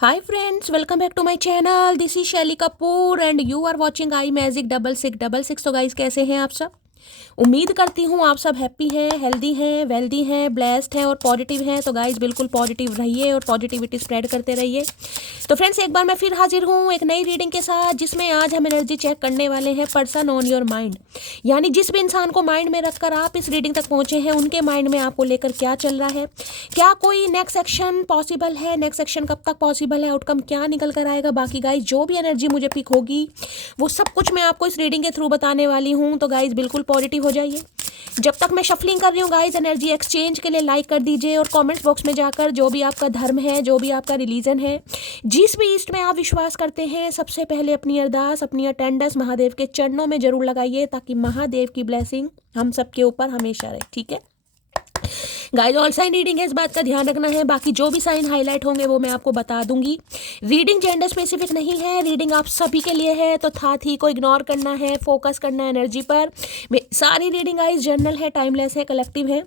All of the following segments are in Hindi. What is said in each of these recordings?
Hi friends, welcome back to my channel. This is Shelly Kapoor and you are watching I magic 6666। तो गाइस कैसे हैं आप सब? उम्मीद करती हूँ आप सब हैप्पी हैं, हेल्दी हैं, वेल्दी हैं, ब्लेस्ड हैं और पॉजिटिव हैं। तो गाइस बिल्कुल पॉजिटिव रहिए और पॉजिटिविटी स्प्रेड करते रहिए। तो फ्रेंड्स एक बार मैं फिर हाजिर हूँ एक नई रीडिंग के साथ, जिसमें आज हम एनर्जी चेक करने वाले हैं पर्सन ऑन योर माइंड। यानी जिस भी इंसान को माइंड में रखकर आप इस रीडिंग तक पहुंचे हैं, उनके माइंड में आपको लेकर क्या चल रहा है, क्या कोई नेक्स्ट एक्शन पॉसिबल है, नेक्स्ट एक्शन कब तक पॉसिबल है, आउटकम क्या निकल कर आएगा। बाकी गाइस जो भी एनर्जी मुझे पिक होगी वो सब कुछ मैं आपको इस रीडिंग के थ्रू बताने वाली हूँ। तो गाइस बिल्कुल पॉजिटिव हो जाइए। जब तक मैं शफलिंग कर रही हूँ गाइस, एनर्जी एक्सचेंज के लिए लाइक कर दीजिए और कमेंट्स बॉक्स में जाकर जो भी आपका धर्म है, जो भी आपका रिलीजन है, जिस भी ईस्ट में आप विश्वास करते हैं, सबसे पहले अपनी अरदास, अपनी अटेंडेंस महादेव के चरणों में जरूर लगाइए, ताकि महादेव की ब्लेसिंग हम सबके ऊपर हमेशा रहे। ठीक है गाइस, ऑल साइन रीडिंग है, इस बात का ध्यान रखना है। बाकी जो भी साइन हाईलाइट होंगे वो मैं आपको बता दूंगी। रीडिंग जेंडर स्पेसिफिक नहीं है, रीडिंग आप सभी के लिए है। तो था थी को इग्नोर करना है, फोकस करना है एनर्जी पर। सारी रीडिंग गाइस जनरल है, टाइमलेस है, कलेक्टिव है।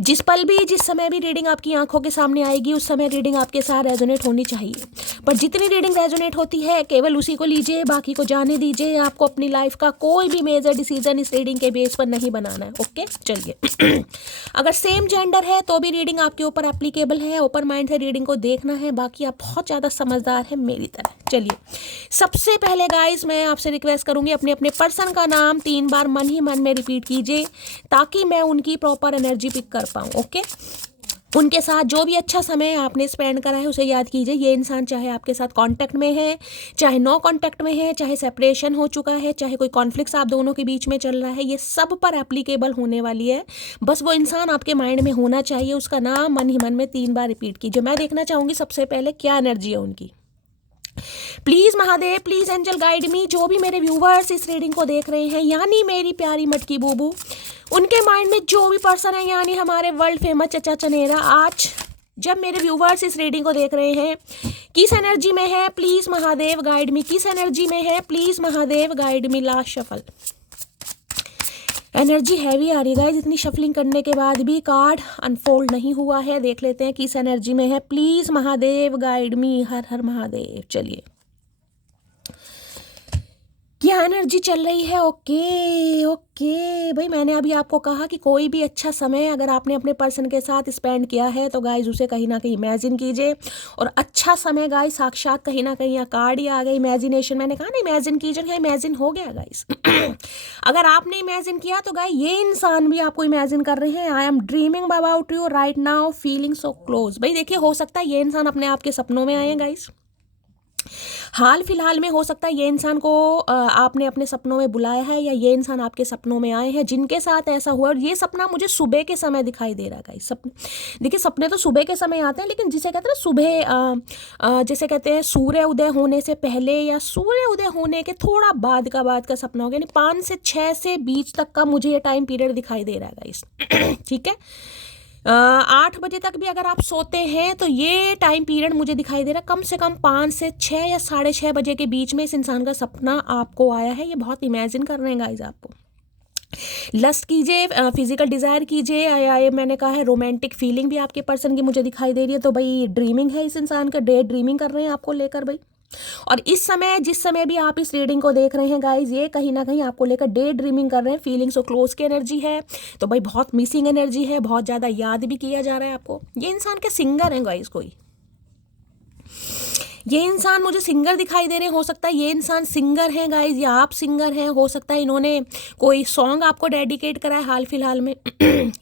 जिस पल भी, जिस समय भी रीडिंग आपकी आंखों के सामने आएगी, उस समय रीडिंग आपके साथ रेजोनेट होनी चाहिए। पर जितनी रीडिंग रेजोनेट होती है केवल उसी को लीजिए, बाकी को जाने दीजिए। आपको अपनी लाइफ का कोई भी मेजर डिसीजन इस रीडिंग के बेस पर नहीं बनाना है। ओके चलिए अगर सेम जेंडर है तो भी रीडिंग आपके ऊपर एप्लीकेबल है। ओपन माइंड से रीडिंग को देखना है। बाकी आप बहुत ज़्यादा समझदार हैं मेरी तरह। चलिए सबसे पहले गाइस मैं आपसे रिक्वेस्ट करूंगी, अपने अपने पर्सन का नाम 3 बार मन ही मन में रिपीट कीजिए, ताकि मैं उनकी प्रॉपर एनर्जी पिक कर पाऊँ। ओके, उनके साथ जो भी अच्छा समय आपने स्पेंड करा है उसे याद कीजिए। ये इंसान चाहे आपके साथ कांटेक्ट में है, चाहे नो कांटेक्ट में है, चाहे सेपरेशन हो चुका है, चाहे कोई कॉन्फ्लिक्ट्स आप दोनों के बीच में चल रहा है, ये सब पर एप्लीकेबल होने वाली है। बस वो इंसान आपके माइंड में होना चाहिए। उसका नाम मन ही मन में 3 बार रिपीट कीजिए। मैं देखना चाहूँगी सबसे पहले क्या एनर्जी है उनकी। Please Mahadev, please angel guide me. जो भी मेरे व्यूवर्स इस रीडिंग को देख रहे हैं, यानी मेरी प्यारी मटकी बूबू, उनके माइंड में जो भी पर्सन है, यानी हमारे वर्ल्ड फेमस चचा चनेरा, आज जब मेरे व्यूवर्स इस रीडिंग को देख रहे हैं, किस एनर्जी में है प्लीज महादेव गाइड मी। किस एनर्जी में है please Mahadev guide me. Last shuffle, energy heavy आ रही गाइस। इतनी शफलिंग करने के बाद भी कार्ड अनफोल्ड नहीं हुआ है। देख लेते हैं किस एनर्जी में है। Please Mahadev guide me. Har Har Mahadev. चलिए क्या एनर्जी चल रही है। ओके ओके भाई, मैंने अभी आपको कहा कि कोई भी अच्छा समय अगर आपने अपने पर्सन के साथ स्पेंड किया है तो गाइज उसे कहीं ना कहीं इमेजिन कीजिए। और अच्छा समय गाइज साक्षात कहीं ना कहीं कार्ड ही आ गई, इमेजिनेशन। मैंने कहा ना इमेजिन कीजिए, क्या इमेजिन हो गया गाइज अगर आपने इमेजिन किया तो गाइज ये इंसान भी आपको इमेजिन कर रहे हैं। I am dreaming about you right now, feeling so close. भाई देखिए, हो सकता है ये इंसान अपने आप के सपनों में आए हैं गाइज। हाल फिलहाल में हो सकता है ये इंसान को आपने अपने सपनों में बुलाया है, या ये इंसान आपके सपनों में आए हैं। जिनके साथ ऐसा हुआ, और ये सपना मुझे सुबह के समय दिखाई दे रहा है। सपने देखिए, सपने तो सुबह के समय आते हैं, लेकिन जिसे कहते हैं ना सुबह, जैसे कहते हैं सूर्य उदय होने से पहले या सूर्य उदय होने के थोड़ा बाद का सपना हो गया। यानी 5 से 6 से बीच तक का मुझे ये टाइम पीरियड दिखाई दे रहा है गाइस ठीक है, 8 बजे तक भी अगर आप सोते हैं तो ये टाइम पीरियड मुझे दिखाई दे रहा है। कम से कम 5 से 6 या 6:30 बजे के बीच में इस इंसान का सपना आपको आया है। ये बहुत इमेजिन कर रहे हैं गाइज। आपको लस्ट कीजिए, फिजिकल डिजायर कीजिए, या मैंने कहा है रोमांटिक फीलिंग भी आपके पर्सन की मुझे दिखाई दे रही है। तो भाई ड्रीमिंग है इस इंसान का, डे ड्रीमिंग कर रहे हैं आपको लेकर भाई। और इस समय, जिस समय भी आप इस रीडिंग को देख रहे हैं गाइज, ये कहीं ना कहीं आपको लेकर डे ड्रीमिंग कर रहे हैं। फीलिंग्स सो क्लोज की एनर्जी है। तो भाई बहुत मिसिंग एनर्जी है, बहुत ज़्यादा याद भी किया जा रहा है आपको। ये इंसान के सिंगर हैं गाइज। कोई ये इंसान मुझे सिंगर दिखाई दे रहे हैं। हो सकता है ये इंसान सिंगर हैं गाइज, या आप सिंगर हैं। हो सकता है इन्होंने कोई सॉन्ग आपको डेडिकेट करा है हाल फिलहाल में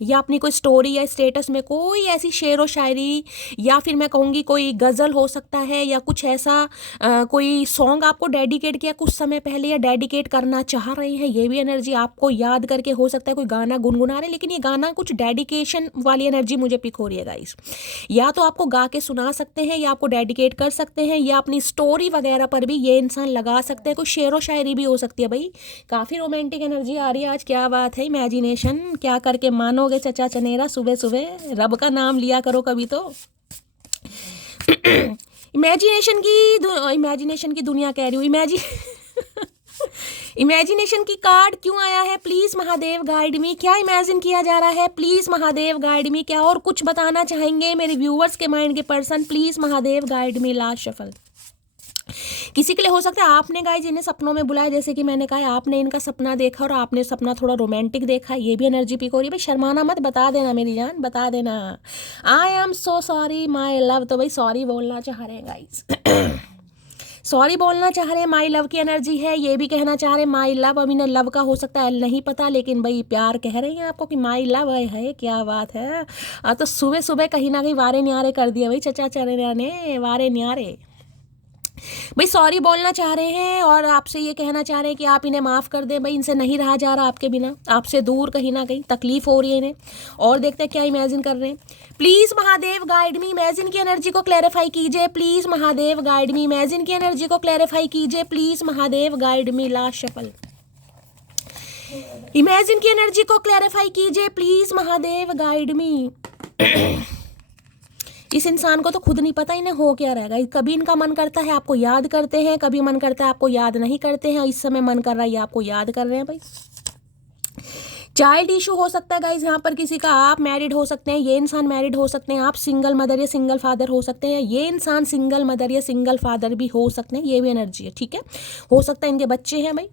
या अपनी कोई स्टोरी या स्टेटस में कोई ऐसी शेर व शायरी, या फिर मैं कहूँगी कोई गज़ल हो सकता है, या कुछ ऐसा कोई सॉन्ग आपको डेडिकेट किया कुछ समय पहले, या डेडिकेट करना चाह रहे हैं। ये भी एनर्जी आपको याद करके हो सकता है कोई गाना गुनगुना रहे, लेकिन ये गाना कुछ डेडिकेशन वाली एनर्जी मुझे पिक हो रही है गाइज। या तो आपको गा के सुना सकते हैं, या आपको डेडिकेट कर सकते हैं, या अपनी स्टोरी वगैरह पर भी ये इंसान लगा सकते हैं। कोई शेर व शायरी भी हो सकती है भाई। काफ़ी रोमांटिक एनर्जी आ रही है आज। क्या बात है, इमेजिनेशन क्या करके मानोगे चचा चनेरा। सुबह सुबह रब का नाम लिया करो कभी तो इमेजिनेशन की दुनिया कह रही हूँ, इमेजिनेशन की कार्ड क्यों आया है? प्लीज महादेव गाइड मी। क्या इमेजिन किया जा रहा है? प्लीज महादेव गाइड मी। क्या और कुछ बताना चाहेंगे मेरे व्यूअर्स के माइंड के person? Please Mahadev guide me. Last shuffle. किसी के लिए हो सकता है आपने गाइज इन्हें सपनों में बुलाया, जैसे कि मैंने कहा आपने इनका सपना देखा और आपने सपना थोड़ा रोमांटिक देखा, ये भी एनर्जी पिक हो रही है। भाई शर्माना मत, बता देना मेरी जान, बता देना। I am so sorry my love. तो भाई सॉरी बोलना चाह रहे हैं गाइज, सॉरी बोलना चाह रहे हैं। माई लव की एनर्जी है, ये भी कहना चाह रहे हैं माई लव। अब इन्हें लव का हो सकता है नहीं पता, लेकिन भाई प्यार कह रही हैं आपको कि माई लव है। क्या बात है। तो सुबह सुबह कहीं ना कहीं वारे न्यारे कर दिया भाई चचा चरे ने, वारे न्यारे। भाई सॉरी बोलना चाह रहे हैं और आपसे ये कहना चाह रहे हैं कि आप इन्हें माफ़ कर दें। भाई इनसे नहीं रहा जा रहा आपके बिना, आपसे दूर कहीं ना कहीं तकलीफ हो रही है इन्हें। और देखते हैं क्या इमेजिन कर रहे हैं। Please Mahadev guide me. Imagine की एनर्जी को क्लैरिफाई कीजिए please Mahadev guide me. Imagine की एनर्जी को क्लैरिफाई कीजिए please Mahadev guide me. Last shuffle. Imagine की एनर्जी को क्लैरिफाई कीजिए प्लीज़ महादेव गाइड मी। इस इंसान को तो खुद नहीं पता इन्हें हो क्या रहेगा। कभी इनका मन करता है आपको याद करते हैं, कभी मन करता है आपको याद नहीं करते हैं। इस समय मन कर रहा है ये आपको याद कर रहे हैं। भाई चाइल्ड इशू हो सकता है गाइज यहाँ पर किसी का। आप मैरिड हो सकते हैं, ये इंसान मैरिड हो सकते हैं। आप सिंगल मदर या सिंगल फादर हो सकते हैं, ये इंसान सिंगल मदर या सिंगल फादर भी हो सकते हैं। ये भी एनर्जी है, ठीक है। हो सकता है इनके बच्चे हैं भाई।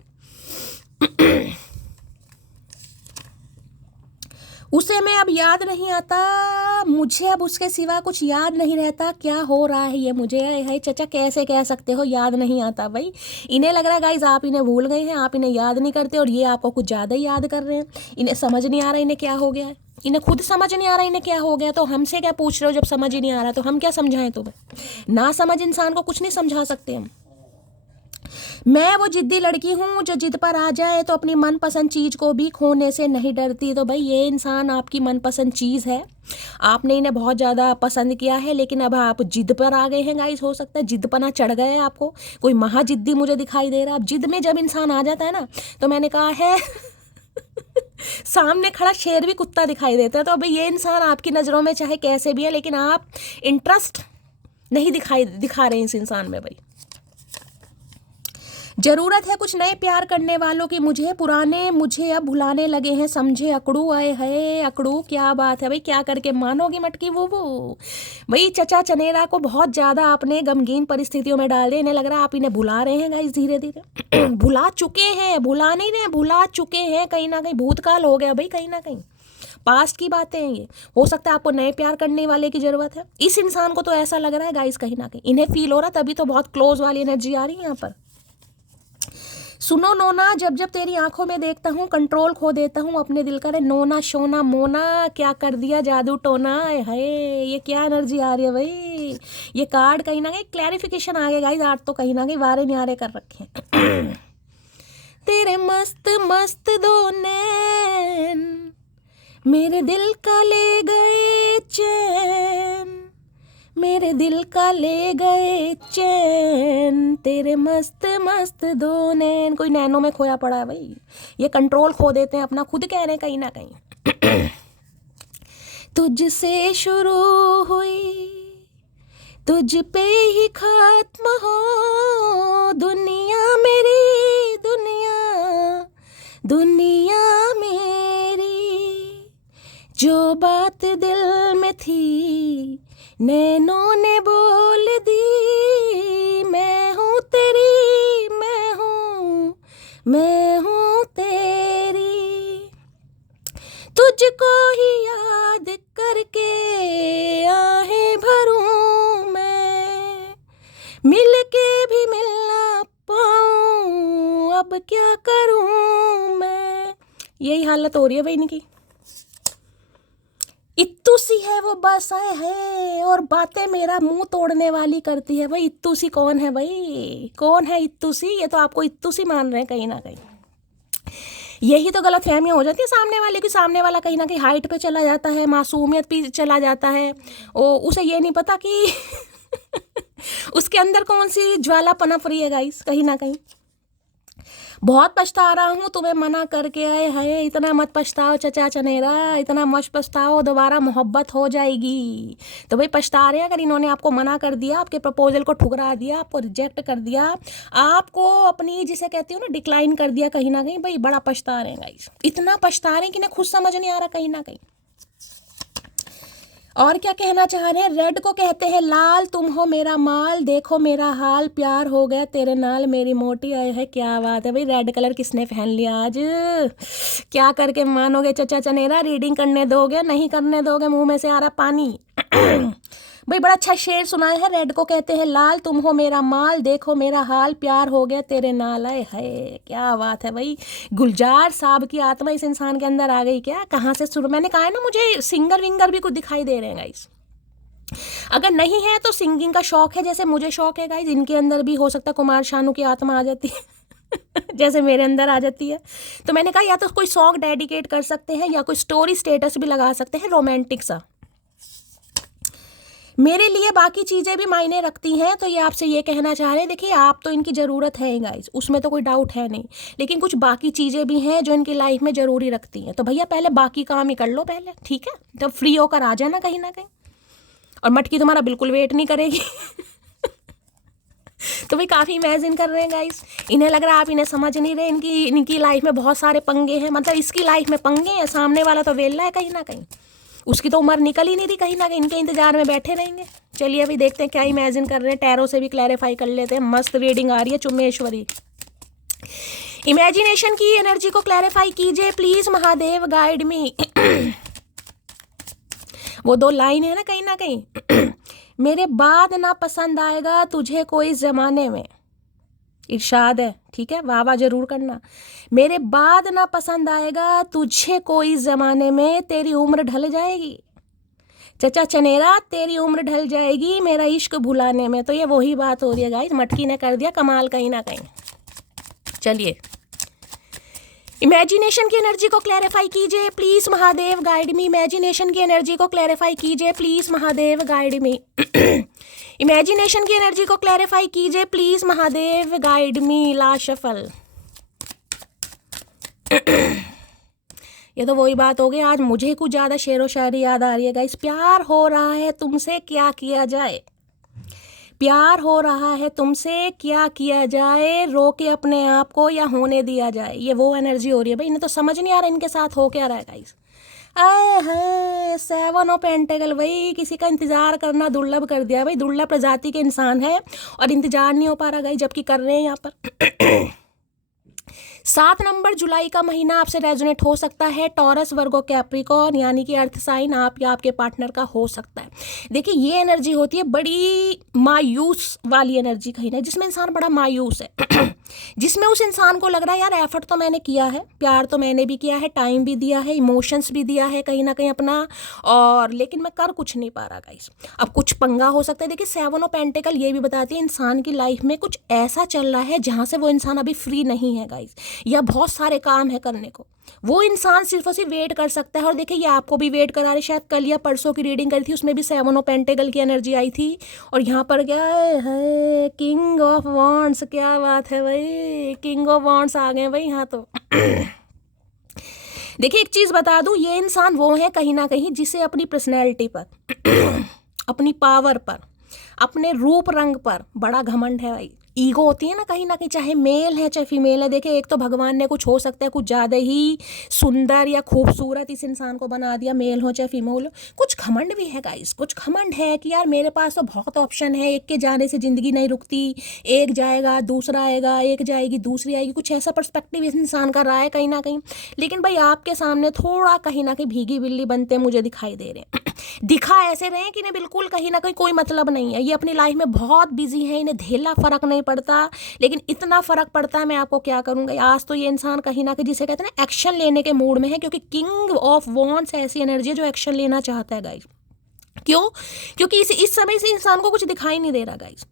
उसे मैं अब याद नहीं आता, मुझे अब उसके सिवा कुछ याद नहीं रहता। क्या हो रहा है ये मुझे है चचा, कैसे कह सकते हो याद नहीं आता? भाई इन्हें लग रहा है गाइज आप इन्हें भूल गए हैं, आप इन्हें याद नहीं करते और ये आपको कुछ ज़्यादा ही याद कर रहे हैं। इन्हें समझ नहीं आ रहा इन्हें क्या हो गया है, इन्हें खुद समझ नहीं आ रहा इन्हें क्या हो गया। तो हमसे क्या पूछ रहे हो? जब समझ ही नहीं आ रहा तो हम क्या समझाएं तुम्हें? ना समझ इंसान को कुछ नहीं समझा सकते हम। मैं वो जिद्दी लड़की हूँ जो जिद पर आ जाए तो अपनी मनपसंद चीज़ को भी खोने से नहीं डरती। तो भाई ये इंसान आपकी मनपसंद चीज़ है, आपने इन्हें बहुत ज़्यादा पसंद किया है, लेकिन अब आप जिद पर आ गए हैं गाइस। हो सकता है जिदपना चढ़ गया है आपको, कोई महाजिद्दी मुझे दिखाई दे रहा है। अब जिद में जब इंसान आ जाता है ना, तो मैंने कहा है सामने खड़ा शेर भी कुत्ता दिखाई देता है। तो भाई ये इंसान आपकी नज़रों में चाहे कैसे भी है, लेकिन आप इंटरेस्ट नहीं दिखा रहे हैं इस इंसान में। भाई जरूरत है कुछ नए प्यार करने वालों की, मुझे पुराने मुझे अब भुलाने लगे हैं, समझे अकड़ू। आए है अकड़ू, क्या बात है भाई, क्या करके मानोगी मटकी वो भाई चचा चनेरा को बहुत ज़्यादा आपने गमगीन परिस्थितियों में डाल दिया। इन्हें लग रहा है आप इन्हें भुला रहे हैं गाइस, धीरे धीरे भुला चुके हैं, भुला नहीं रहे, भुला चुके हैं। कहीं ना कहीं भूतकाल हो गया भाई, कहीं ना कहीं पास्ट की बातें हैं ये। हो सकता है आपको नए प्यार करने वाले की ज़रूरत है। इस इंसान को तो ऐसा लग रहा है गाइस, कहीं ना कहीं इन्हें फील हो रहा है, तभी तो बहुत क्लोज वाली एनर्जी आ रही है यहाँ पर। सुनो नोना, जब जब तेरी आंखों में देखता हूँ कंट्रोल खो देता हूँ अपने दिल का। रे नोना शोना मोना, क्या कर दिया जादू टोना। है ये क्या एनर्जी आ रही है भाई। ये कार्ड कहीं ना कहीं क्लैरिफिकेशन आ गया गाइस। आज तो कहीं ना कहीं वारे न्यारे कर रखे हैं। तेरे मस्त मस्त दो नैन मेरे दिल का ले गए चैन, मेरे दिल का ले गए चैन, तेरे मस्त मस्त दो नैन। कोई नैनों में खोया पड़ा है भाई, ये कंट्रोल खो देते हैं अपना, खुद कह रहे हैं कहीं ना कहीं। तुझसे शुरू हुई तुझ पे ही खत्म हो दुनिया मेरी, दुनिया दुनिया मेरी। जो बात दिल में थी नैनों ने बोल दी, मैं हूँ तेरी, मैं हूँ तेरी। तुझको ही याद करके आहें भरूं मैं, मिल के भी मिल ना पाऊँ, अब क्या करूँ मैं। यही हालत हो रही है भाई इनकी। इत्तू सी है वो बस आए है और बातें मेरा मुंह तोड़ने वाली करती है। भाई इत्तू सी कौन है भाई, कौन है इत्तू सी? ये तो आपको इत्तू सी मान रहे हैं कहीं ना कहीं। यही तो गलत फहमियाँ हो जाती है सामने वाले की। सामने वाला कहीं ना कहीं हाइट पे चला जाता है, मासूमियत पे चला जाता है, उसे ये नहीं पता कि उसके अंदर कौन सी ज्वाला पनप रही है गाइस, कहीं ना कहीं। बहुत पछता रहा हूँ तुम्हें मना करके, आए हाय इतना मत पछताओ चचा चनेरा, इतना मत पछताओ, दोबारा मोहब्बत हो जाएगी। तो भाई पछता रहे हैं अगर इन्होंने आपको मना कर दिया, आपके प्रपोजल को ठुकरा दिया, आपको रिजेक्ट कर दिया, आपको अपनी जिसे कहती हूँ ना डिक्लाइन कर दिया कहीं ना कहीं, भाई बड़ा पछता रहे हैं गाइस, इतना पछता रहे हैं कि ना खुद समझ नहीं आ रहा कहीं ना कहीं। और क्या कहना चाह रहे हैं, रेड को कहते हैं लाल, तुम हो मेरा माल, देखो मेरा हाल, प्यार हो गया तेरे नाल मेरी मोटी, आए है क्या बात है भाई, रेड कलर किसने पहन लिया आज, क्या करके मानोगे चचा चनेरा, रीडिंग करने दोगे नहीं करने दोगे, मुंह में से आ रहा पानी। भाई बड़ा अच्छा शेर सुनाया है, रेड को कहते हैं लाल, तुम हो मेरा माल, देखो मेरा हाल, प्यार हो गया तेरे नाल, आए है क्या बात है भाई, गुलजार साहब की आत्मा इस इंसान के अंदर आ गई क्या, कहाँ से शुरू, मैंने कहा है ना मुझे सिंगर विंगर भी कुछ दिखाई दे रहे हैं गाइस, अगर नहीं है तो सिंगिंग का शौक है जैसे मुझे शौक है गाइस, इनके अंदर भी हो सकता है कुमार शानू की आत्मा आ जाती है जैसे मेरे अंदर आ जाती है। तो मैंने कहा या तो कोई सॉन्ग डेडिकेट कर सकते हैं या कोई स्टोरी स्टेटस भी लगा सकते हैं रोमांटिक सा, मेरे लिए बाकी चीज़ें भी मायने रखती हैं, तो ये आपसे ये कहना चाह रहे हैं, देखिए आप तो इनकी ज़रूरत है गाइस, उसमें तो कोई डाउट है नहीं, लेकिन कुछ बाकी चीज़ें भी हैं जो इनकी लाइफ में ज़रूरी रखती हैं, तो भैया पहले बाकी काम ही कर लो पहले, ठीक है, तब फ्री होकर आ जाना कहीं ना कहीं, और मटकी तुम्हारा बिल्कुल वेट नहीं करेगी तो भाई काफ़ी इमेजिन कर रहे हैं गाइस, इन्हें लग रहा है आप इन्हें समझ नहीं रहे, इनकी लाइफ में बहुत सारे पंगे हैं, मतलब इसकी लाइफ में पंगे हैं, सामने वाला तो वेला है कहीं ना कहीं, उसकी तो उम्र निकल ही नहीं रही कहीं ना कहीं, इनके इंतजार में बैठे रहेंगे। चलिए अभी देखते हैं क्या इमेजिन कर रहे हैं, टैरो से भी क्लैरिफाई कर लेते हैं, मस्त रीडिंग आ रही है चुम्मेश्वरी। इमेजिनेशन की एनर्जी को क्लैरिफाई कीजिए प्लीज महादेव, गाइड मी वो दो लाइन है ना कहीं ना कहीं मेरे बाद ना पसंद आएगा तुझे कोई जमाने में, इरशाद है, ठीक है, वाह वाह जरूर करना, मेरे बाद ना पसंद आएगा तुझे कोई ज़माने में, तेरी उम्र ढल जाएगी चचा चनेरा, तेरी उम्र ढल जाएगी मेरा इश्क भुलाने में, तो ये वही बात हो रही है गाइस, मटकी ने कर दिया कमाल कहीं ना कहीं। चलिए इमेजिनेशन की एनर्जी को क्लैरिफाई कीजिए please Mahadev, guide me, imagination की एनर्जी को क्लैरिफाई कीजिए please Mahadev, guide me imagination की एनर्जी को क्लैरिफाई कीजिए please Mahadev, guide me, last shuffle ये तो वही बात हो गई, आज मुझे कुछ ज़्यादा शेर व शायरी याद आ रही है गाइस, प्यार हो रहा है तुमसे क्या किया जाए, प्यार हो रहा है तुमसे क्या किया जाए, रोके अपने आप को या होने दिया जाए, ये वो एनर्जी हो रही है भाई, इन्हें तो समझ नहीं आ रहा इनके साथ हो क्या रहा है गाइस। आए है 7 ऑफ पेंटेकल, भाई किसी का इंतजार करना दुर्लभ कर दिया भाई, दुर्लभ प्रजाति के इंसान है और इंतजार नहीं हो पा रहा गाइस, जबकि कर रहे हैं यहाँ पर 7 नंबर जुलाई का महीना आपसे रेजोनेट हो सकता है, टॉरस वर्गो कैप्रिकॉर्न यानी कि अर्थ साइन आप या आपके पार्टनर का हो सकता है। देखिए ये एनर्जी होती है बड़ी मायूस वाली एनर्जी कहीं ना, जिसमें इंसान बड़ा मायूस है जिसमें उस इंसान को लग रहा है यार एफर्ट तो मैंने किया है, प्यार तो मैंने भी किया है, टाइम भी दिया है, इमोशंस भी दिया है कहीं ना कहीं अपना, और लेकिन मैं कर कुछ नहीं पा रहा गाइस, अब कुछ पंगा हो सकता है। देखिए 7 ऑफ पेंटिकल ये भी बताती है इंसान की लाइफ में कुछ ऐसा चल रहा है जहाँ से वो इंसान अभी फ्री नहीं है गाइस, या बहुत सारे काम है करने को, वो इंसान सिर्फ और सिर्फ वेट कर सकता है। और देखिए ये आपको भी वेट करा रहे, शायद कल या परसों की रीडिंग करी थी उसमें भी 7 ऑफ पेंटिकल की एनर्जी आई थी, और यहाँ पर क्या है किंग ऑफ वॉन्ड्स, क्या बात है भाई, किंग ऑफ वॉन्ड्स आ गए भाई यहाँ तो देखिए एक चीज़ बता दूं, ये इंसान वो है कहीं ना कहीं जिसे अपनी पर्सनैलिटी पर अपनी पावर पर, अपने रूप रंग पर बड़ा घमंड है भाई, ईगो होती है ना कहीं, चाहे मेल है चाहे फीमेल है। देखिए एक तो भगवान ने कुछ हो सकता है कुछ ज़्यादा ही सुंदर या खूबसूरत इस इंसान को बना दिया, मेल हो चाहे फीमेल हो, कुछ घमंड भी है गाइस, कुछ घमंड है कि यार मेरे पास तो बहुत ऑप्शन है, एक के जाने से ज़िंदगी नहीं रुकती, एक जाएगा दूसरा आएगा, एक जाएगी दूसरी आएगी, कुछ ऐसा पर्सपेक्टिव इस इंसान का रहा है कहीं ना कहीं। लेकिन भाई आपके सामने थोड़ा कहीं ना कहीं भीगी बिल्ली बनते मुझे दिखाई दे रहे हैं दिखा ऐसे रहे हैं कि इन्हें बिल्कुल कहीं ना कहीं कोई मतलब नहीं है, ये अपनी लाइफ में बहुत बिजी है, इन्हें ढेला फर्क नहीं पड़ता, लेकिन इतना फर्क पड़ता है मैं आपको क्या करूंगा। आज तो ये इंसान कहीं ना कहीं जिसे कहते हैं ना एक्शन लेने के मूड में है, क्योंकि किंग ऑफ वॉन्ड्स ऐसी एनर्जी है जो एक्शन लेना चाहता है गाइस, क्यों? क्योंकि इस समय से इंसान को कुछ दिखाई नहीं दे रहा गाइस।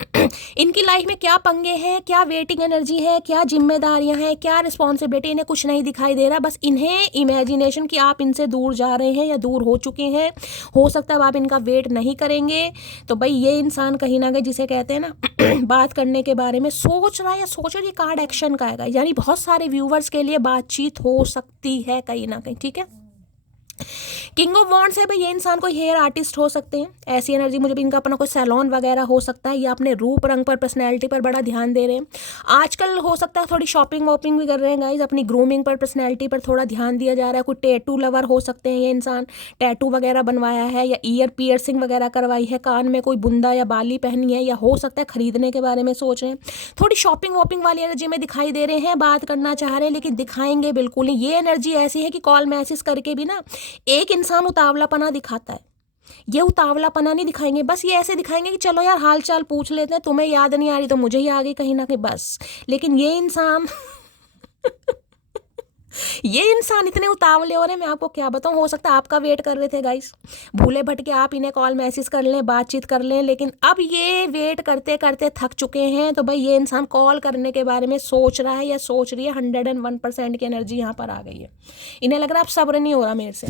इनकी लाइफ में क्या पंगे हैं, क्या वेटिंग एनर्जी है, क्या जिम्मेदारियां हैं, क्या रिस्पॉन्सिबिलिटी, इन्हें कुछ नहीं दिखाई दे रहा। बस इन्हें इमेजिनेशन कि आप इनसे दूर जा रहे हैं या दूर हो चुके हैं, हो सकता है अब आप इनका वेट नहीं करेंगे। तो भाई ये इंसान कहीं ना कहीं जिसे कहते हैं ना बात करने के बारे में सोच रहा है या सोच रहा है, ये कार्ड एक्शन का है, यानी बहुत सारे व्यूवर्स के लिए बातचीत हो सकती है कहीं ना कहीं। ठीक है, किंग ऑफ वॉन्ड्स है भाई, ये इंसान कोई हेयर आर्टिस्ट हो सकते हैं, ऐसी एनर्जी मुझे भी, इनका अपना कोई सैलून वगैरह हो सकता है, या अपने रूप रंग पर, पर्सनैलिटी पर बड़ा ध्यान दे रहे हैं। आजकल हो सकता है थोड़ी शॉपिंग वॉपिंग भी कर रहे हैं गाइज, अपनी ग्रूमिंग पर, पर्सनैलिटी पर थोड़ा ध्यान दिया जा रहा है। कोई टैटू लवर हो सकते हैं ये इंसान, टैटू वगैरह बनवाया है या ईयर पियर्सिंग वगैरह करवाई है, कान में कोई बुंदा या बाली पहनी है, या हो सकता है खरीदने के बारे में सोच रहे हैं। थोड़ी शॉपिंग वॉपिंग वाली एनर्जी में दिखाई दे रहे हैं, बात करना चाह रहे हैं लेकिन दिखाएंगे बिल्कुल नहीं। ये एनर्जी ऐसी है कि कॉल मैसेज करके भी ना एक इंसान उतावलापना दिखाता है, ये उतावलापना नहीं दिखाएंगे, बस ये ऐसे दिखाएंगे कि चलो यार हाल चाल पूछ लेते हैं, तुम्हें याद नहीं आ रही तो मुझे ही आ गई कहीं ना कहीं बस। लेकिन ये इंसान ये इंसान इतने उतावले हो रहे हैं, मैं आपको क्या बताऊं। हो सकता है आपका वेट कर रहे थे गाइस, भूले भटके आप इन्हें कॉल मैसेज कर लें, बातचीत कर लें, लेकिन अब ये वेट करते करते थक चुके हैं। तो भाई ये इंसान कॉल करने के बारे में सोच रहा है या सोच रही है। 101% की एनर्जी यहाँ पर आ गई है। इन्हें लग रहा है अब सब्र नहीं हो रहा मेरे से,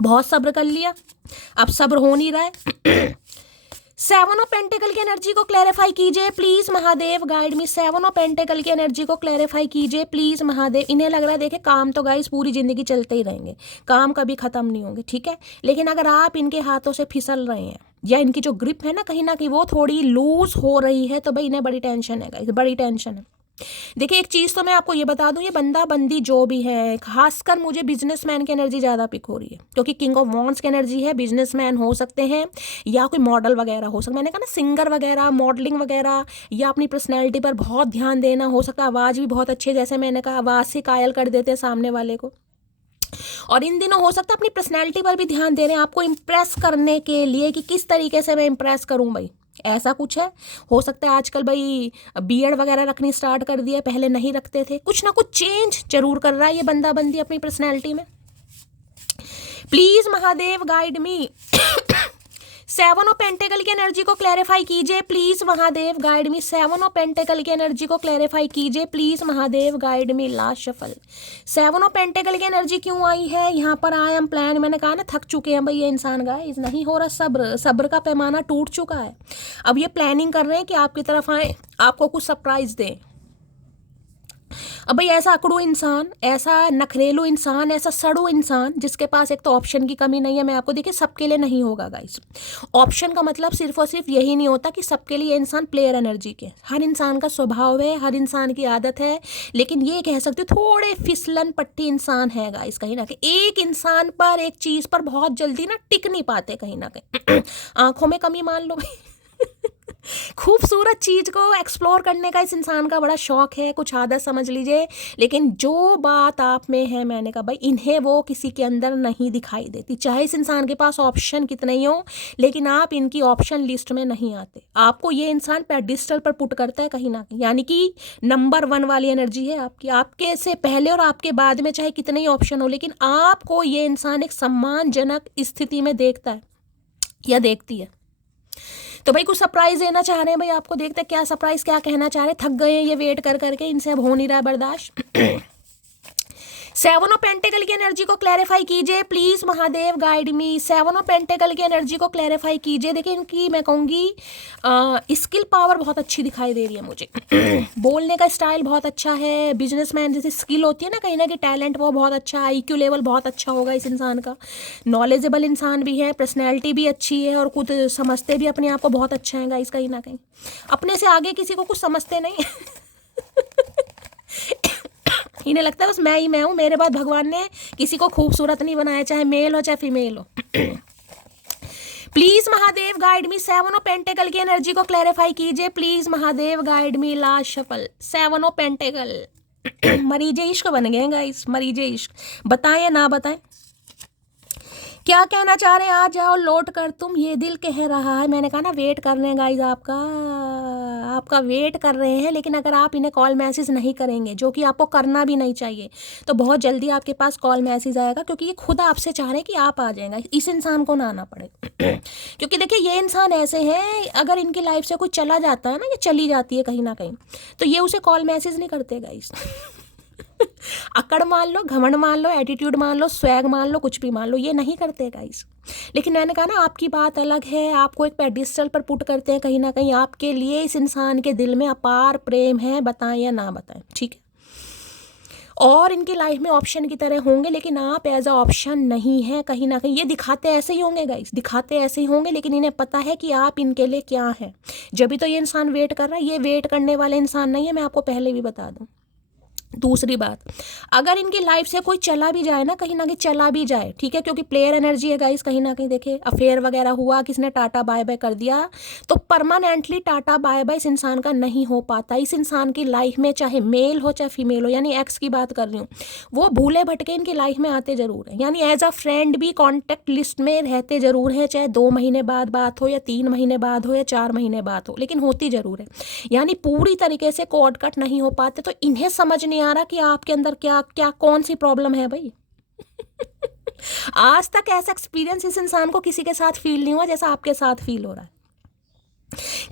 बहुत सब्र कर लिया, अब सब्र हो नहीं रहा है। 7 ऑफ पेंटिकल की एनर्जी को क्लैरिफाई कीजिए please Mahadev, guide me. 7 of pentacle की एनर्जी को क्लैरिफाई कीजिए प्लीज महादेव। इन्हें लग रहा है देखिए काम तो गाइस पूरी जिंदगी चलते ही रहेंगे, काम कभी खत्म नहीं होंगे, ठीक है। लेकिन अगर आप इनके हाथों से फिसल रहे हैं या इनकी जो ग्रिप है ना कहीं ना कहीं वो थोड़ी लूज हो रही है, तो भाई इन्हें बड़ी टेंशन है गाइस, बड़ी टेंशन है। देखिए एक चीज़ तो मैं आपको ये बता दूं, ये बंदा बंदी जो भी है, खासकर मुझे बिजनेसमैन की एनर्जी ज़्यादा पिक हो रही है, क्योंकि किंग ऑफ वॉन्ड्स की एनर्जी है। बिजनेसमैन हो सकते हैं या कोई मॉडल वगैरह हो सकता है, मैंने कहा ना सिंगर वगैरह, मॉडलिंग वगैरह, या अपनी पर्सनैलिटी पर बहुत ध्यान देना हो सकता है। आवाज़ भी बहुत अच्छी है, जैसे मैंने कहा आवाज़ से कायल कर देते हैं सामने वाले को। और इन दिनों हो सकता है अपनी पर्सनैलिटी पर भी ध्यान दे रहे हैं, आपको इम्प्रेस करने के लिए कि किस तरीके से मैं इम्प्रेस करूं भाई, ऐसा कुछ है। हो सकता है आजकल भाई बियर्ड वगैरह रखनी स्टार्ट कर दिया, पहले नहीं रखते थे। कुछ ना कुछ चेंज जरूर कर रहा है ये बंदा बंदी अपनी पर्सनैलिटी में। Please Mahadev guide me. 7 of pentacle की एनर्जी को क्लैरिफाई कीजिए please Mahadev, guide me. 7 of pentacle की एनर्जी को क्लैरिफाई कीजिए please Mahadev, guide me. Last shuffle. 7 of pentacle की एनर्जी क्यों आई है यहाँ पर? आई एम प्लान, मैंने कहा ना थक चुके हैं भाई ये इंसान, गाइस नहीं हो रहा सब्र, सब्र का पैमाना टूट चुका है। अब ये प्लानिंग कर रहे हैं कि आपकी तरफ आए, आपको कुछ सरप्राइज दें। अब भाई ऐसा अकड़ू इंसान, ऐसा नखरेलू इंसान, ऐसा सड़ू इंसान जिसके पास एक तो ऑप्शन की कमी नहीं है, मैं आपको देखिए सबके लिए नहीं होगा गाइस। ऑप्शन का मतलब सिर्फ और सिर्फ यही नहीं होता कि सबके लिए इंसान प्लेयर एनर्जी के, हर इंसान का स्वभाव है, हर इंसान की आदत है, लेकिन ये कह सकते हो थोड़े फिसलन पट्टी इंसान है गाइस कहीं ना कहीं। एक इंसान पर, एक चीज़ पर बहुत जल्दी ना टिक नहीं पाते कहीं ना कहीं। आंखों में कमी मान लो भाई। खूबसूरत चीज़ को एक्सप्लोर करने का इस इंसान का बड़ा शौक है, कुछ आदत समझ लीजिए। लेकिन जो बात आप में है, मैंने कहा भाई इन्हें वो किसी के अंदर नहीं दिखाई देती, चाहे इस इंसान के पास ऑप्शन कितने ही हो, लेकिन आप इनकी ऑप्शन लिस्ट में नहीं आते। आपको ये इंसान पेडिस्टल पर पुट करता है कहीं ना कहीं, यानी कि नंबर 1 वाली एनर्जी है आपकी, आपके से पहले और आपके बाद में चाहे कितने ही ऑप्शन हो, लेकिन आपको ये इंसान एक सम्मानजनक स्थिति में देखता है या देखती है। तो भाई कुछ सरप्राइज देना चाह रहे हैं भाई आपको, देखते हैं क्या सरप्राइज, क्या कहना चाह रहे हैं। थक गए हैं ये वेट कर करके, इनसे अब हो नहीं रहा है बर्दाश्त। 7 ऑफ पेंटिकल की एनर्जी को क्लैरिफाई कीजिए please Mahadev, guide me. 7 of pentacle की एनर्जी को क्लैरिफाई कीजिए। देखिए इनकी मैं कहूँगी स्किल पावर बहुत अच्छी दिखाई दे रही है मुझे। बोलने का स्टाइल बहुत अच्छा है, बिजनेसमैन जैसे स्किल होती है ना कहीं ना कहीं टैलेंट, वो बहुत अच्छा है। IQ लेवल बहुत अच्छा होगा इस इंसान का, नॉलेजेबल इंसान भी है, पर्सनैलिटी भी अच्छी है, और खुद समझते भी अपने आप को बहुत अच्छा है गाइस कहीं ना कहीं। अपने से आगे किसी को कुछ समझते नहीं। इन्हें लगता है बस मैं ही मैं हूँ, मेरे बाद भगवान ने किसी को खूबसूरत नहीं बनाया, चाहे मेल हो चाहे फीमेल हो। Please Mahadev guide me. 7 of pentacle की एनर्जी को क्लैरिफाई कीजिए please Mahadev, guide me. Last shuffle. 7 of pentacles. मरीजे इश्क बन गए गाइस, मरीजे इश्क, बताएं या ना बताएं। क्या कहना चाह रहे हैं? आ जाओ लौट कर तुम, ये दिल कह रहा है। मैंने कहा ना वेट कर रहे हैं गाइज, आपका वेट कर रहे हैं। लेकिन अगर आप इन्हें कॉल मैसेज नहीं करेंगे, जो कि आपको करना भी नहीं चाहिए, तो बहुत जल्दी आपके पास कॉल मैसेज आएगा, क्योंकि ये खुद आपसे चाह रहे हैं कि आप आ जाएगा, इस इंसान को ना आना पड़े। क्योंकि देखिए ये इंसान ऐसे हैं, अगर इनकी लाइफ से कोई चला जाता है ना, या चली जाती है कहीं ना कहीं, तो ये उसे कॉल मैसेज नहीं करते गाइज। अकड़ मान लो, घमंड मान लो, एटीट्यूड मान लो, स्वैग मान लो, कुछ भी मान लो, ये नहीं करते गाइस। लेकिन मैंने कहा ना आपकी बात अलग है, आपको एक पेडिस्टल पर पुट करते हैं, कहीं ना कहीं आपके लिए इस इंसान के दिल में अपार प्रेम है, बताएं या ना बताएं, ठीक है। और इनकी लाइफ में ऑप्शन की तरह होंगे, लेकिन आप एज अ ऑप्शन नहीं है, कहीं ना कहीं ये दिखाते ऐसे ही होंगे गाइस, दिखाते ऐसे ही होंगे, लेकिन इन्हें पता है कि आप इनके लिए क्या है। जब भी तो ये इंसान वेट कर रहा है, ये वेट करने वाले इंसान नहीं है, मैं आपको पहले भी बता दूं। दूसरी बात, अगर इनकी लाइफ से कोई चला भी जाए ना, कहीं ना कहीं चला भी जाए, ठीक है, क्योंकि प्लेयर एनर्जी है गाइस, कहीं ना कहीं देखिए अफेयर वगैरह हुआ, किसने टाटा बाय बाय कर दिया, तो परमानेंटली टाटा बाय बाय इस इंसान का नहीं हो पाता। इस इंसान की लाइफ में चाहे मेल हो चाहे फीमेल हो, यानी एक्स की बात कर रही हूँ, वो भूले भटके इनकी लाइफ में आते जरूर हैं, यानी एज अ फ्रेंड भी कॉन्टेक्ट लिस्ट में रहते जरूर हैं, चाहे 2 महीने बाद बात हो या 3 महीने बाद हो या 4 महीने बाद हो, लेकिन होती जरूर है। यानी पूरी तरीके से कॉर्ड कट नहीं हो पाते। तो इन्हें समझ नहीं आ रहा कि आपके अंदर क्या क्या कौन सी प्रॉब्लम है भाई। आज तक ऐसा एक्सपीरियंस इस इंसान को किसी के साथ फील नहीं हुआ जैसा आपके साथ फील हो रहा है,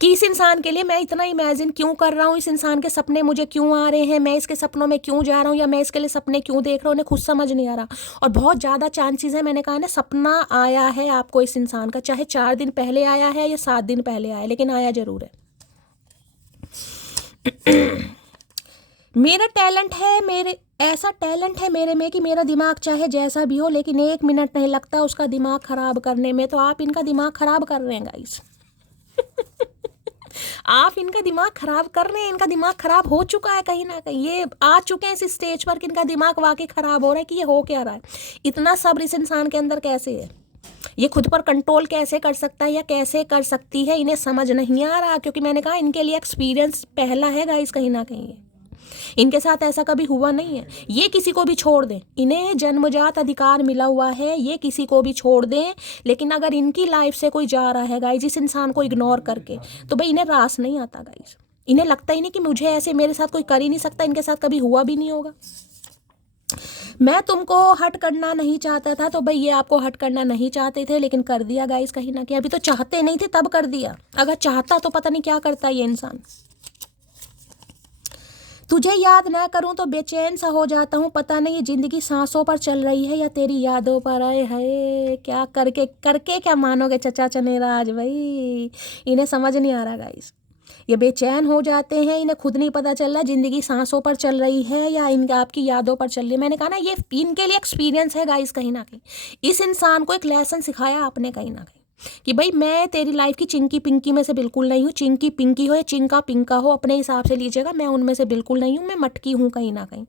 कि इस इंसान के लिए मैं इतना इमेजिन क्यों कर रहा हूँ, इस इंसान के सपने मुझे क्यों आ रहे हैं, मैं इसके सपनों में क्यों जा रहा हूँ, या मैं इसके लिए सपने क्यों देख रहा हूँ, उन्हें खुद समझ नहीं आ रहा। और बहुत ज़्यादा चांसेस है, मैंने कहा ना, सपना आया है आपको इस इंसान का, चाहे 4 दिन पहले आया है या 7 दिन पहले आया, लेकिन आया जरूर है। मेरा टैलेंट है, मेरे ऐसा टैलेंट है मेरे में कि मेरा दिमाग चाहे जैसा भी हो, लेकिन 1 मिनट नहीं लगता उसका दिमाग खराब करने में। तो आप इनका दिमाग खराब कर रहे हैं गाइस। आप इनका दिमाग खराब कर रहे हैं, इनका दिमाग खराब हो चुका है, कहीं ना कहीं ये आ चुके हैं इस स्टेज पर कि इनका दिमाग वाकई खराब हो रहा है कि ये हो क्या रहा है। इतना सब्र इस इंसान के अंदर कैसे है, ये खुद पर कंट्रोल कैसे कर सकता है या कैसे कर सकती है, इन्हें समझ नहीं आ रहा। क्योंकि मैंने कहा इनके लिए एक्सपीरियंस पहला है गाइस, कहीं ना कहीं इनके साथ ऐसा कभी हुआ नहीं है। ये किसी को भी छोड़ दें, इन्हें जन्मजात अधिकार मिला हुआ है, ये किसी को भी छोड़ दें। लेकिन अगर इनकी लाइफ से कोई जा रहा है गाइस, इस इंसान को इग्नोर करके, तो भाई इन्हें रास नहीं आता गाइस। इन्हें लगता ही नहीं कि मुझे ऐसे मेरे साथ कोई कर ही नहीं सकता, इनके साथ कभी हुआ भी नहीं होगा। मैं तुमको हट करना नहीं चाहता था, तो भाई ये आपको हट करना नहीं चाहते थे, लेकिन कर दिया गाइस कहीं ना कहीं। अभी तो चाहते नहीं थे तब कर दिया, अगर चाहता तो पता नहीं क्या करता ये इंसान। तुझे याद ना करूं तो बेचैन सा हो जाता हूँ, पता नहीं ये जिंदगी सांसों पर चल रही है या तेरी यादों पर। आए है क्या करके करके क्या मानोगे चचा चनेरा आज भाई। इन्हें समझ नहीं आ रहा गाइस, ये बेचैन हो जाते हैं, इन्हें खुद नहीं पता चल रहा जिंदगी सांसों पर चल रही है या इनका आपकी यादों पर चल रही है। मैंने कहा ना ये इनके लिए एक्सपीरियंस है गाइस, कहीं ना कहीं इस इंसान को एक लेसन सिखाया आपने कहीं ना कहीं, कि भाई मैं तेरी लाइफ की चिंकी पिंकी में से बिल्कुल नहीं हूँ। चिंकी पिंकी हो या चिंका पिंका हो, अपने हिसाब से लीजिएगा, मैं उनमें से बिल्कुल नहीं हूँ। मैं मटकी हूँ कहीं ना कहीं,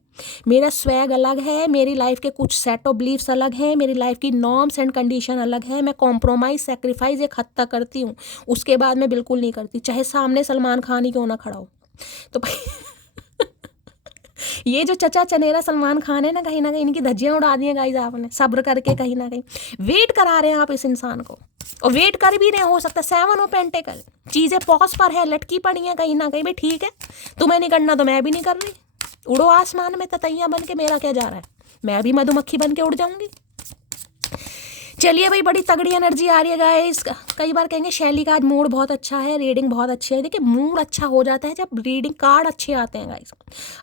मेरा स्वैग अलग है, मेरी लाइफ के कुछ सेट ऑफ बिलीफ्स अलग हैं, मेरी लाइफ की नॉर्म्स एंड कंडीशन अलग है। मैं कॉम्प्रोमाइज़ सेक्रीफाइस एक हद तक करती हूँ, उसके बाद मैं बिल्कुल नहीं करती, चाहे सामने सलमान खान ही क्यों ना खड़ा हो। तो भाई ये जो चचा चनेरा सलमान खान है ना, कहीं ना कहीं इनकी धज्जियां उड़ा दी हैं गाइस आपने, सब्र करके कहीं ना कहीं वेट करा रहे हैं आप इस इंसान को, और वेट कर भी रहे, हो सकता 7 ऑफ पेंटिकल चीज़ें पॉज पर है, लटकी पड़ी हैं कहीं ना कहीं। भाई ठीक है, तुम्हें नहीं करना तो मैं भी नहीं कर रही, उड़ो आसमान में ततैया बन के, मेरा क्या जा रहा है, मैं भी मधुमक्खी बन के उड़ जाऊंगी। चलिए भाई, बड़ी तगड़ी एनर्जी आ रही है गाइस। कई बार कहेंगे शैली का आज मूड बहुत अच्छा है, रीडिंग बहुत अच्छी है। देखिए मूड अच्छा हो जाता है जब रीडिंग कार्ड अच्छे आते हैं गाइस।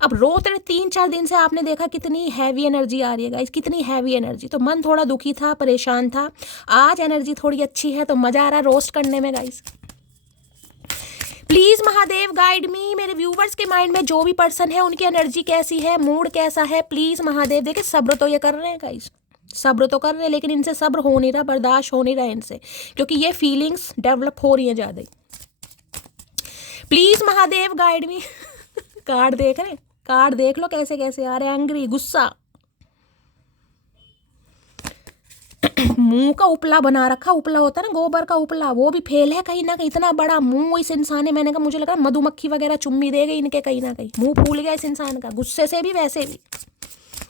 अब रोज 3-4 दिन से आपने देखा कितनी हैवी एनर्जी आ रही है गाइस, कितनी हैवी एनर्जी। तो मन थोड़ा दुखी था, परेशान था, आज एनर्जी थोड़ी अच्छी है, तो मजा आ रहा है रोस्ट करने में गाइस। प्लीज महादेव गाइड मी, मेरे व्यूवर्स के माइंड में जो भी पर्सन है उनकी एनर्जी कैसी है, मूड कैसा है, प्लीज महादेव। देखिए सब्र तो ये कर रहे हैं गाइस, सब्र तो कर रहे हैं, लेकिन इनसे सब्र हो नहीं रहा, बर्दाश्त हो नहीं रहा इनसे, क्योंकि ये फीलिंग्स डेवलप हो रही हैं ज़्यादा ही। Please Mahadev guide me. Card देख रहे हैं, कार्ड देख लो कैसे कैसे आ रहे हैं, एंग्री, गुस्सा, मुंह का उपला बना रखा, उपला होता है ना गोबर का उपला, वो भी फेल है कहीं ना कहीं। इतना बड़ा मुंह इस इंसान ने, मैंने कहा मुझे लगा मधुमक्खी वगैरह चुम्मी दे गई इनके, कहीं ना कहीं मुंह फूल गया इस इंसान का, गुस्से से भी वैसे भी।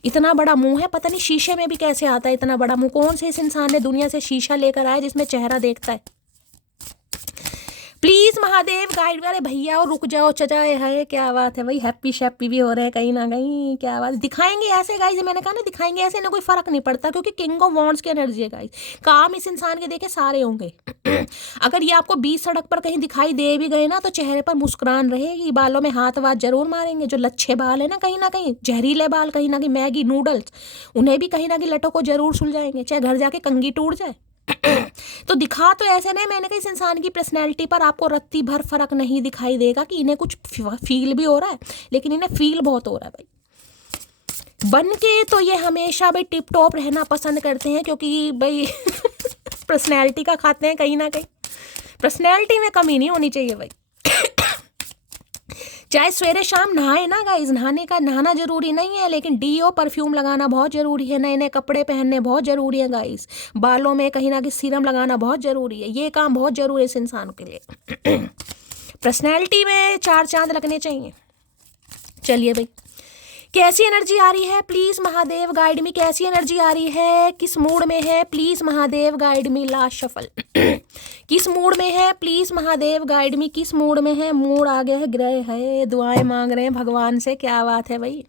इतना बड़ा मुंह है, पता नहीं शीशे में भी कैसे आता है इतना बड़ा मुंह। कौन से इस इंसान ने दुनिया से शीशा लेकर आया जिसमें चेहरा देखता है। Please Mahadev guide. अरे भैया और रुक जाओ चचा, है क्या बात है भाई, हैप्पी शैप्पी भी हो रहे हैं कहीं ना कहीं, क्या बात। दिखाएंगे ऐसे गाइस, मैंने कहा ना दिखाएंगे ऐसे, ना कोई फर्क नहीं पड़ता, क्योंकि किंग ऑफ वॉन्ड्स की एनर्जी है गाइस। काम इस इंसान के देखे सारे होंगे। अगर ये आपको बीच सड़क पर कहीं दिखाई दे भी गए ना, तो चेहरे पर मुस्कुरान रहेगी, बालों में हाथ वाथ जरूर मारेंगे। जो लच्छे बाल है ना कहीं जहरीले बाल, कहीं ना कहीं मैगी नूडल्स, उन्हें भी कहीं ना कहीं लटों को जरूर सुलझाएंगे, चाहे घर जाके कंघी टूट जाए। तो दिखा तो ऐसे नहीं, मैंने कहा इस इंसान की पर्सनैलिटी पर आपको रत्ती भर फर्क नहीं दिखाई देगा कि इन्हें कुछ फील भी हो रहा है, लेकिन इन्हें फील बहुत हो रहा है भाई। बन के तो ये हमेशा भाई टिप टॉप रहना पसंद करते हैं, क्योंकि भाई पर्सनैलिटी का खाते हैं कहीं ना कहीं। पर्सनैलिटी में कमी नहीं होनी चाहिए भाई। चाहे सवेरे शाम नहाए ना गाइस, नहाना जरूरी नहीं है, लेकिन डीओ परफ्यूम लगाना बहुत जरूरी है, नए नए कपड़े पहनने बहुत जरूरी है गाइस, बालों में कहीं ना कहीं सीरम लगाना बहुत जरूरी है, ये काम बहुत जरूरी है इस इंसान के लिए। पर्सनैलिटी में 4 चांद लगने चाहिए। चलिए भाई, कैसी एनर्जी आ रही है प्लीज महादेव गाइड मी, कैसी एनर्जी आ रही है, किस मूड में है please Mahadev guide me. Last shuffle. किस मूड में है प्लीज महादेव गाइड मी, किस मूड में है। मूड आ गया है, ग्रह है, दुआएं मांग रहे हैं भगवान से, क्या बात है भाई।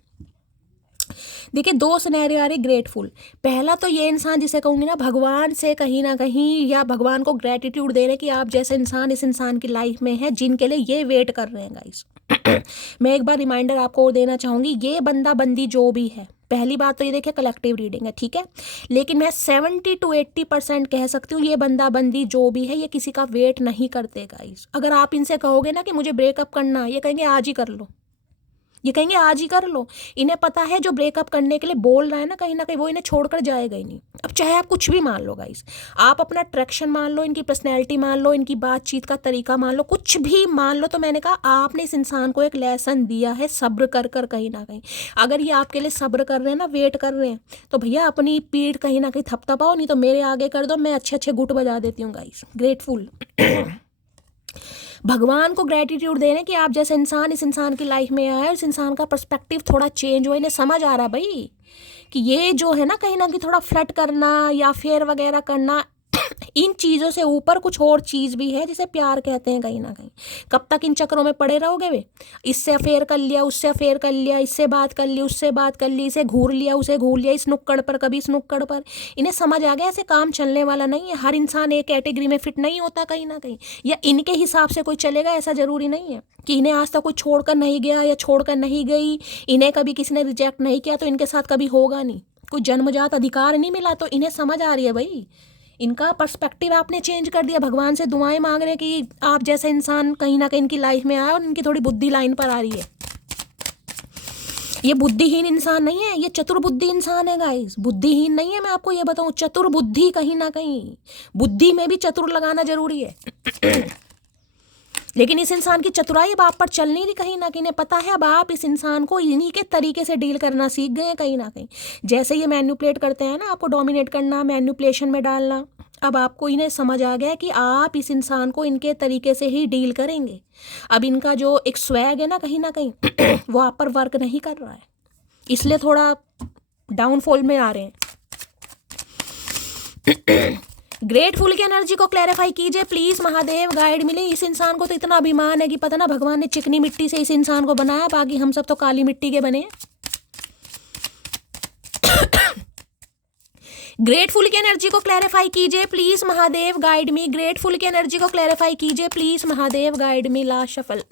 देखिए 2 सिनेरियो आ रही। ग्रेटफुल, पहला तो ये इंसान जिसे कहूँगी ना भगवान से कहीं ना कहीं, या भगवान को ग्रेटिट्यूड दे रहे कि आप जैसे इंसान इस इंसान की लाइफ में है, जिनके लिए ये वेट कर रहे हैं गाइस। मैं एक बार रिमाइंडर आपको और देना चाहूँगी, ये बंदा बंदी जो भी है, पहली बात तो ये देखिए कलेक्टिव रीडिंग है, ठीक है, लेकिन मैं 70 to 80% कह सकती हूँ ये बंदा बंदी जो भी है, ये किसी का वेट नहीं करते गाइस। अगर आप इनसे कहोगे ना कि मुझे ब्रेकअप करना, ये कहेंगे आज ही कर लो, ये कहेंगे आज ही कर लो। इन्हें पता है जो ब्रेकअप करने के लिए बोल रहा है ना कहीं वो इन्हें छोड़कर जाएगा ही नहीं। अब चाहे आप कुछ भी मान लो गाइस, आप अपना अट्रैक्शन मान लो, इनकी पर्सनैलिटी मान लो, इनकी बातचीत का तरीका मान लो, कुछ भी मान लो, तो मैंने कहा आपने इस इंसान को एक लेसन दिया है सब्र कर कर कहीं ना कहीं। अगर ये आपके लिए सब्र कर रहे हैं ना, वेट कर रहे हैं, तो भैया अपनी पीठ कहीं ना कहीं थपथपाओ, नहीं तो मेरे आगे कर दो, मैं अच्छे अच्छे गुट बजा देती हूँ गाइस। ग्रेटफुल। भगवान को ग्रेटिट्यूड दे रहे हैं कि आप जैसे इंसान इस इंसान की लाइफ में आया है, इस इंसान का पर्सपेक्टिव थोड़ा चेंज हो, इन्हें समझ आ रहा है भाई कि ये जो है ना कहीं थोड़ा फ्लर्ट करना या फेयर वगैरह करना, इन चीज़ों से ऊपर कुछ और चीज़ भी है जिसे प्यार कहते हैं कहीं ना कहीं। कब तक इन चक्रों में पड़े रहोगे वे, इससे अफेयर कर लिया, उससे अफेयर कर लिया, इससे बात कर ली, उससे बात कर ली, इसे घूर लिया, उसे घूर लिया, इस नुक्कड़ पर कभी इस नुक्कड़ पर। इन्हें समझ आ गया ऐसे काम चलने वाला नहीं है। हर इंसान एक कैटेगरी में फिट नहीं होता कहीं ना कहीं, या इनके हिसाब से कोई चलेगा ऐसा ज़रूरी नहीं है कि इन्हें आज तक कोई छोड़कर नहीं गया या छोड़कर नहीं गई, इन्हें कभी किसी ने रिजेक्ट नहीं किया तो इनके साथ कभी होगा नहीं। कोई जन्मजात अधिकार नहीं मिला, तो इन्हें समझ आ रही है भाई, इनका पर्सपेक्टिव आपने चेंज कर दिया। भगवान से दुआएं मांग रहे हैं कि आप जैसे इंसान कहीं ना कहीं इनकी लाइफ में आया और इनकी थोड़ी बुद्धि लाइन पर आ रही है। ये बुद्धिहीन इंसान नहीं है, ये चतुर बुद्धि इंसान है गाइस। बुद्धिहीन नहीं है, मैं आपको ये बताऊं, चतुर बुद्धि कहीं ना कहीं, बुद्धि में भी चतुर लगाना जरूरी है। लेकिन इस इंसान की चतुराई अब आप पर चल नहीं रही कहीं ना कहीं। पता है अब आप इस इंसान को इन्हीं के तरीके से डील करना सीख गए हैं कहीं ना कहीं। जैसे ये मैनिपुलेट करते हैं ना, आपको डोमिनेट करना, मैनिपुलेशन में डालना, अब आपको इन्हें समझ आ गया है कि आप इस इंसान को इनके तरीके से ही डील करेंगे। अब इनका जो एक स्वैग है ना कहीं वो आप पर वर्क नहीं कर रहा है, इसलिए थोड़ा डाउनफॉल में आ रहे हैं। ग्रेटफुल की एनर्जी को क्लैरिफाई कीजिए प्लीज महादेव गाइड मिले। इस इंसान को तो इतना अभिमान है कि पता ना भगवान ने चिकनी मिट्टी से इस इंसान को बनाया, बाकी हम सब तो काली मिट्टी के बने हैं। ग्रेटफुल की एनर्जी को क्लैरिफाई कीजिए please Mahadev guide me. Grateful की एनर्जी को क्लैरिफाई कीजिए please Mahadev guide me. Last shuffle.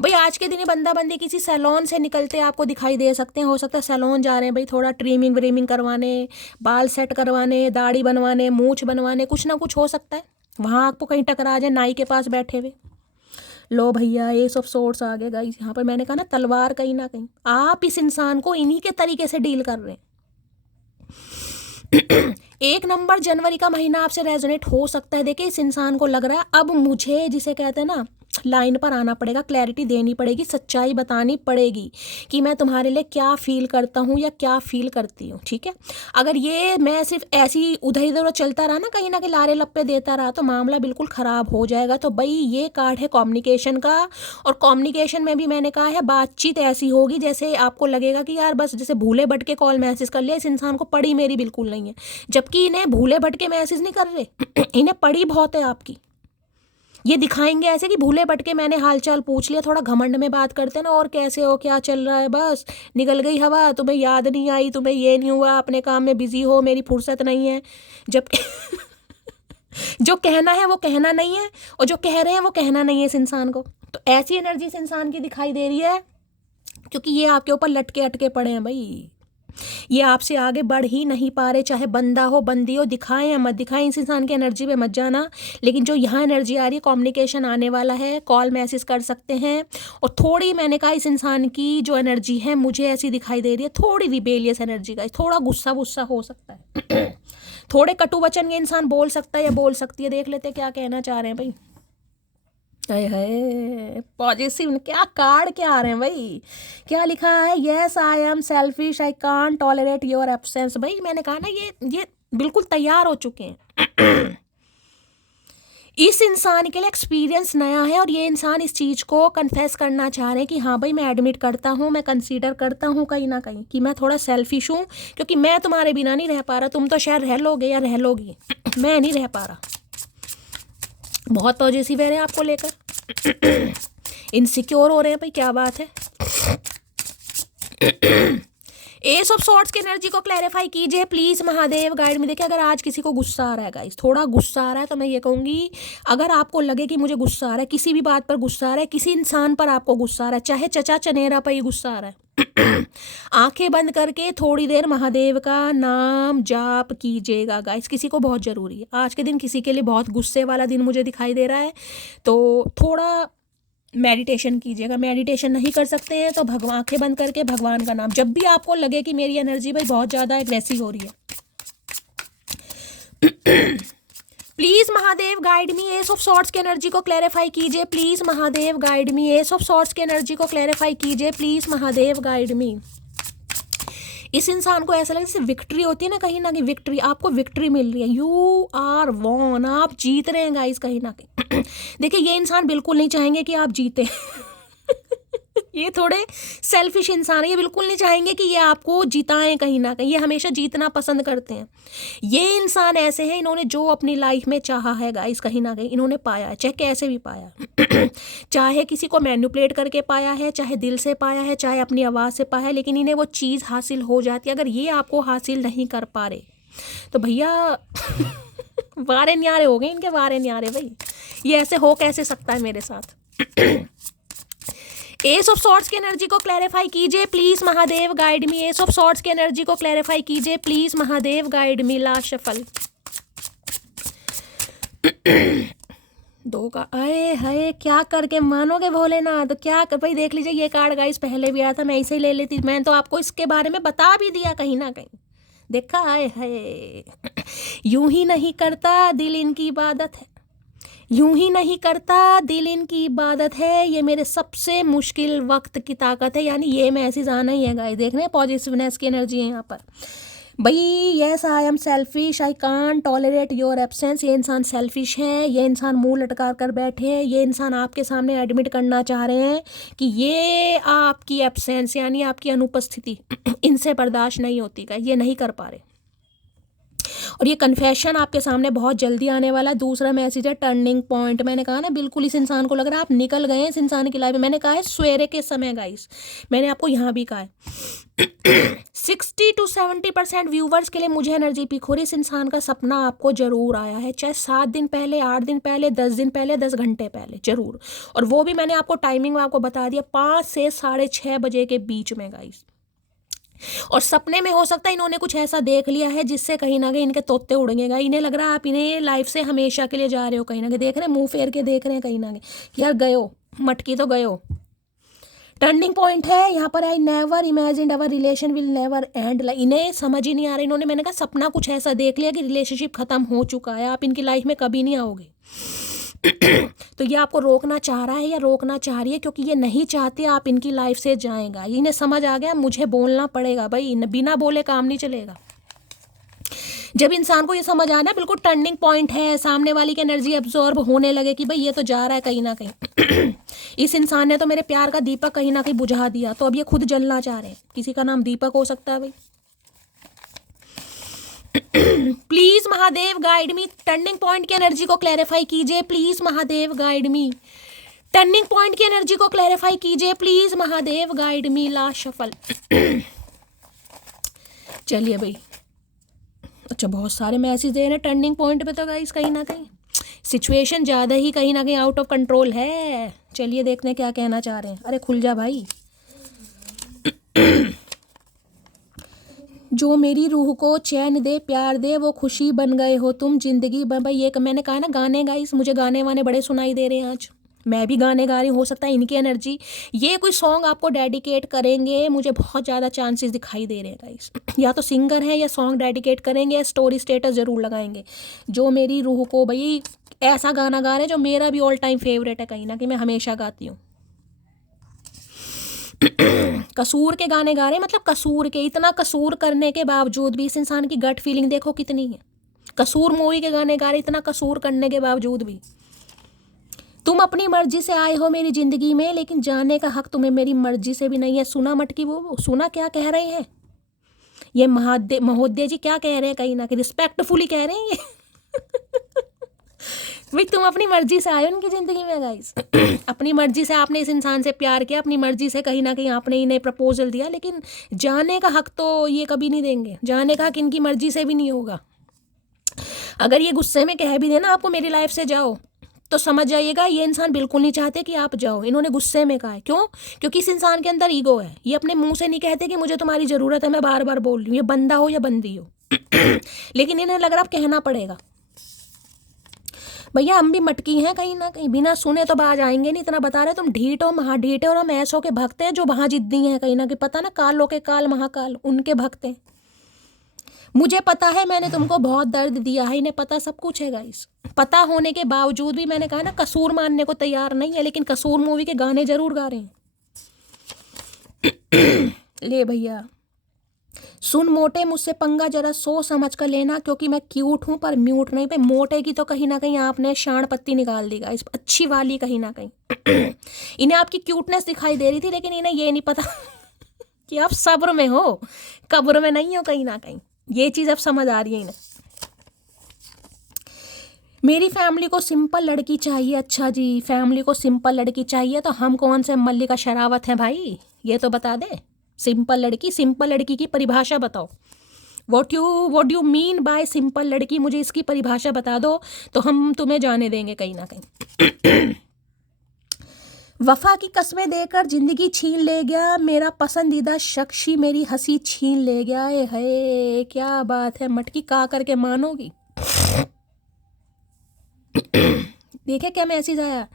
भाई आज के दिन ये बंदा बंदी किसी सैलून से निकलते आपको दिखाई दे सकते हैं। हो सकता है सैलून जा रहे हैं भाई, थोड़ा ट्रिमिंग व्रीमिंग करवाने, बाल सेट करवाने, दाढ़ी बनवाने, मूछ बनवाने, कुछ ना कुछ हो सकता है। वहाँ आपको कहीं टकरा जाए नाई के पास बैठे हुए, लो भैया ये सब सोर्स आ गया गाइस। यहाँ पर मैंने कहा ना तलवार कहीं ना कहीं आप इस इंसान को इन्हीं के तरीके से डील कर रहे हैं। 1 नंबर जनवरी का महीना आपसे रेजोनेट हो सकता है। देखिए इस इंसान को लग रहा है अब मुझे, जिसे कहते हैं ना लाइन पर आना पड़ेगा, क्लैरिटी देनी पड़ेगी, सच्चाई बतानी पड़ेगी कि मैं तुम्हारे लिए क्या फील करता हूँ या क्या फील करती हूँ, ठीक है। अगर ये मैं सिर्फ ऐसी उधर इधर चलता रहा ना, कहीं ना कहीं लारे लप्पे देता रहा, तो मामला बिल्कुल ख़राब हो जाएगा। तो भाई ये कार्ड है कम्युनिकेशन का, और कम्युनिकेशन में भी मैंने कहा है बातचीत ऐसी होगी जैसे आपको लगेगा कि यार बस जैसे भूले भटके कॉल मैसेज कर लिया, इस इंसान को पड़ी मेरी बिल्कुल नहीं है, जबकि इन्हें भूले भटके मैसेज नहीं कर रहे इन्हें पड़ी बहुत है आपकी। ये दिखाएंगे ऐसे कि भूले भटके मैंने हालचाल पूछ लिया, थोड़ा घमंड में बात करते हैं ना, और कैसे हो, क्या चल रहा है, बस निकल गई हवा, तुम्हें याद नहीं आई, तुम्हें ये नहीं हुआ, अपने काम में बिजी हो, मेरी फुर्सत नहीं है। जब जो कहना है वो कहना नहीं है, और जो कह रहे हैं वो कहना नहीं है इस इंसान को। तो ऐसी एनर्जी इस इंसान की दिखाई दे रही है, क्योंकि ये आपके ऊपर लटके अटके पड़े हैं भाई। ये आपसे आगे बढ़ ही नहीं पा रहे, चाहे बंदा हो बंदी हो, दिखाएं या मत दिखाएं, इस इंसान की एनर्जी पे मत जाना। लेकिन जो यहाँ एनर्जी आ रही है, कम्युनिकेशन आने वाला है, कॉल मैसेज कर सकते हैं। और थोड़ी मैंने कहा इस इंसान की जो एनर्जी है मुझे ऐसी दिखाई दे रही है, थोड़ी रिबेलियस एनर्जी का, थोड़ा गुस्सा वुस्सा हो सकता है थोड़े कटु वचन ये इंसान बोल सकता है या बोल सकती है। देख लेते हैं क्या कहना चाह रहे हैं भाई। है पॉजिटिव, क्या कार्ड क्या आ रहे हैं भाई, क्या लिखा है, yes I am selfish, I can't tolerate your absence. भाई मैंने कहा ना ये बिल्कुल तैयार हो चुके हैं इस इंसान के लिए एक्सपीरियंस नया है, और ये इंसान इस चीज़ को कन्फेस करना चाह रहे हैं कि हाँ भाई मैं एडमिट करता हूँ, मैं कंसीडर करता हूँ कहीं ना कहीं कि मैं थोड़ा सेल्फिश हूँ, क्योंकि मैं तुम्हारे बिना नहीं रह पा रहा, तुम तो शायद रह लोगे या रह लोगी मैं नहीं रह पा रहा। बहुत पॉजिटिव है आपको लेकर इनसिक्योर हो रहे हैं भाई, क्या बात है। एस ऑफ सॉर्ट्स की एनर्जी को क्लैरिफाई कीजिए प्लीज महादेव, गाइड में। देखिए अगर आज किसी को गुस्सा आ रहा है गाइस, थोड़ा गुस्सा आ रहा है, तो मैं ये कहूँगी अगर आपको लगे कि मुझे गुस्सा आ रहा है, किसी भी बात पर गुस्सा आ रहा है, किसी इंसान पर आपको गुस्सा आ रहा है, चाहे चचा चनेरा पर ही गुस्सा आ रहा है आंखें बंद करके थोड़ी देर महादेव का नाम जाप कीजिएगा गाइस, किसी को बहुत ज़रूरी है आज के दिन, किसी के लिए बहुत गुस्से वाला दिन मुझे दिखाई दे रहा है, तो थोड़ा मेडिटेशन कीजिएगा। मेडिटेशन नहीं कर सकते हैं तो भगवान, आंखें बंद करके भगवान का नाम, जब भी आपको लगे कि मेरी एनर्जी भाई बहुत ज़्यादा एग्रेसिव हो रही है please Mahadev guide me, ace of swords की एनर्जी को क्लैरिफाई कीजिए please Mahadev guide me, ace of swords की एनर्जी को क्लैरिफाई कीजिए प्लीज महादेव गाइड मी। इस इंसान को ऐसा लगे जैसे विक्ट्री होती है ना, कहीं ना कहीं विक्ट्री, आपको विक्ट्री मिल रही है, यू आर वॉन, आप जीत रहे हैं गाइस कहीं ना कहीं देखिए ये इंसान बिल्कुल नहीं चाहेंगे कि आप जीते ये थोड़े सेल्फिश इंसान है, ये बिल्कुल नहीं चाहेंगे कि ये आपको जिताएं कहीं ना कहीं, ये हमेशा जीतना पसंद करते हैं। ये इंसान ऐसे हैं, इन्होंने जो अपनी लाइफ में चाहा है गाइस कहीं ना कहीं इन्होंने पाया है, चाहे कैसे भी पाया चाहे किसी को मैनिपुलेट करके पाया है, चाहे दिल से पाया है, चाहे अपनी आवाज़ से पाया है, लेकिन इन्हें वो चीज़ हासिल हो जाती है। अगर ये आपको हासिल नहीं कर पा रहे तो भैया वारे न्यारे हो गए इनके, वारे न्यारे भाई, ये ऐसे हो कैसे सकता है मेरे साथ एस ऑफ सॉर्ट्स की एनर्जी को क्लैरिफाई कीजिए please Mahadev guide me, ace of swords की एनर्जी को क्लैरिफाई कीजिए please Mahadev guide me. Last shuffle दो का, आए हाय क्या करके मानोगे भोलेनाथ, तो क्या कर भाई। देख लीजिए ये कार्ड गाइस पहले भी आया था, मैं इसे ही ले लेती, मैं तो आपको इसके बारे में बता भी दिया कहीं ना कहीं, देखा आए हाय यूं ही नहीं करता दिल इनकी इबादत है, यूं ही नहीं करता दिल इनकी इबादत है, ये मेरे सबसे मुश्किल वक्त की ताकत है। यानी ये मैसेज आना ही है गाइस, देख रहे हैं पॉजिटिवनेस की एनर्जी है यहाँ पर भाई। Yes I am selfish, I can't tolerate your absence, ये इंसान सेल्फिश है, ये इंसान मुंह लटका कर बैठे हैं, ये इंसान आपके सामने एडमिट करना चाह रहे हैं कि ये आपकी एब्सेंस यानी आपकी अनुपस्थिति इनसे बर्दाश्त नहीं होती का, ये नहीं कर पा रहे, और ये कन्फेशन आपके सामने बहुत जल्दी आने वाला। दूसरा मैसेज है टर्निंग पॉइंट, मैंने कहा ना बिल्कुल इस इंसान को लग रहा है आप निकल गए हैं इस इंसान की लाइफ में, मैंने कहा है सवेरे के समय गाइस, मैंने आपको यहाँ भी कहा है 60 to 70% व्यूवर्स के लिए मुझे एनर्जी पिक हो रही है, इस इंसान का सपना आपको जरूर आया है, चाहे 7 दिन पहले, 8 दिन पहले, 10 दिन पहले, 10 घंटे पहले जरूर, और वो भी मैंने आपको टाइमिंग में आपको बता दिया 5 से 6:30 बजे के बीच में गाइस। और सपने में हो सकता है इन्होंने कुछ ऐसा देख लिया है जिससे कहीं ना कहीं इनके तोते उड़ेंगे, इन्हें लग रहा है आप इन्हें लाइफ से हमेशा के लिए जा रहे हो, कहीं ना कहीं देख रहे हैं मुंह फेर के देख रहे हैं कहीं ना कहीं, यार गए हो मटकी तो गए हो। टर्निंग पॉइंट है यहाँ पर, I never imagined our relation will never and, इन्हें समझ ही नहीं आ रहा, इन्होंने मैंने कहा सपना कुछ ऐसा देख लिया कि रिलेशनशिप खत्म हो चुका है, आप इनकी लाइफ में कभी नहीं आओगे तो ये आपको रोकना चाह रहा है या रोकना चाह रही है, क्योंकि ये नहीं चाहते आप इनकी लाइफ से जाएगा। इन्हें समझ आ गया मुझे बोलना पड़ेगा भाई, बिना बोले काम नहीं चलेगा। जब इंसान को ये समझ आना बिल्कुल टर्निंग पॉइंट है, सामने वाली की एनर्जी एब्जॉर्ब होने लगे कि भाई ये तो जा रहा है कहीं ना कहीं इस इंसान ने तो मेरे प्यार का दीपक कहीं ना कहीं बुझा दिया, तो अब ये खुद जलना चाह रहे हैं। किसी का नाम दीपक हो सकता है भाई। Please Mahadev guide me, turning point की एनर्जी को क्लैरिफाई कीजिए please Mahadev guide me, turning point की एनर्जी को क्लैरिफाई कीजिए please Mahadev guide me. Last shuffle. चलिए भाई, अच्छा बहुत सारे मैसेज दे रहे हैं टर्निंग पॉइंट पे, तो गाइस कहीं ना कहीं सिचुएशन ज़्यादा ही कहीं ना कहीं आउट ऑफ कंट्रोल है। चलिए देखते हैं क्या कहना चाह रहे हैं। अरे खुल जा भाई। जो मेरी रूह को चैन दे प्यार दे वो खुशी बन गए हो तुम जिंदगी बन। भाई ये मैंने कहा ना गाने गाइस, मुझे गाने वाने बड़े सुनाई दे रहे हैं आज, मैं भी गाने गा रही हूँ। हो सकता है इनकी एनर्जी ये कोई सॉन्ग आपको डेडिकेट करेंगे, मुझे बहुत ज़्यादा चांसेस दिखाई दे रहे हैं गाइस। या तो सिंगर है या सॉन्ग डेडिकेट करेंगे या स्टोरी स्टेटस ज़रूर लगाएंगे। जो मेरी रूह को, भाई ऐसा गाना गा रहे हैं जो मेरा भी ऑल टाइम फेवरेट है, कहीं ना कहीं मैं हमेशा गाती हूँ। कसूर के गाने गा रहे हैं, मतलब कसूर के, इतना कसूर करने के बावजूद भी इस इंसान की गट फीलिंग देखो कितनी है। कसूर मूवी के गाने गा रहे, इतना कसूर करने के बावजूद भी। तुम अपनी मर्जी से आए हो मेरी जिंदगी में, लेकिन जाने का हक तुम्हें मेरी मर्जी से भी नहीं है। सुना मटकी वो सुना क्या कह रहे हैं ये महोदय जी, क्या कह रहे हैं, कहीं ना कहीं रिस्पेक्टफुली कह रहे हैं ये। भाई तुम अपनी मर्जी से आए हो उनकी ज़िंदगी में गाइस। अपनी मर्जी से आपने इस इंसान से प्यार किया, अपनी मर्जी से कहीं ना कहीं आपने इन्हें प्रपोजल दिया, लेकिन जाने का हक तो ये कभी नहीं देंगे। जाने का हक इनकी मर्जी से भी नहीं होगा। अगर ये गुस्से में कह भी देना आपको मेरी लाइफ से जाओ, तो समझ जाइएगा ये इंसान बिल्कुल नहीं चाहते कि आप जाओ। इन्होंने गुस्से में कहा है। क्यों? क्योंकि इस इंसान के अंदर ईगो है। ये अपने मुंह से नहीं कहते कि मुझे तुम्हारी ज़रूरत है, मैं बार बार बोल रही हूँ, ये बंदा हो या बंदी हो। लेकिन इन्हें लग रहा अब कहना पड़ेगा। भैया हम भी मटकी हैं कहीं ना कहीं, बिना सुने तो बाज आएंगे नहीं। इतना बता रहे तुम ढीठ हो महाढीठ हो, और हम ऐसों के भक्त हैं जो महाजिद्दी हैं कहीं ना कहीं। पता ना कालों के काल महाकाल उनके भक्त हैं। मुझे पता है मैंने तुमको बहुत दर्द दिया है, इन्हें पता सब कुछ है गाइस। पता होने के बावजूद भी मैंने कहा ना कसूर मानने को तैयार नहीं है, लेकिन कसूर मूवी के गाने जरूर गा रहे हैं। ले भैया सुन मोटे, मुझसे पंगा जरा सोच समझ कर लेना, क्योंकि मैं क्यूट हूँ पर म्यूट नहीं। पे मोटे की तो कहीं ना कहीं आपने शान पत्ती निकाल दी गाइस, अच्छी वाली कहीं ना कहीं। इन्हें आपकी क्यूटनेस दिखाई दे रही थी, लेकिन इन्हें ये नहीं पता कि आप सब्र में हो, कब्र में नहीं हो कहीं ना कहीं। ये चीज़ अब समझ आ रही है इन्हें। मेरी फैमिली को सिंपल लड़की चाहिए। अच्छा जी, फैमिली को सिंपल लड़की चाहिए, तो हम कौन से मल्लिका शेरावत हैं भाई, ये तो बता दे। सिंपल लड़की की परिभाषा बताओ। What you mean by simple लड़की, मुझे इसकी परिभाषा बता दो, तो हम तुम्हें जाने देंगे कहीं ना कहीं। वफा की कस्में देकर जिंदगी छीन ले गया, मेरा पसंदीदा शख्स ही मेरी हंसी छीन ले गया। है क्या बात है, मटकी का करके मानोगी। देखिए क्या मैसेज आया।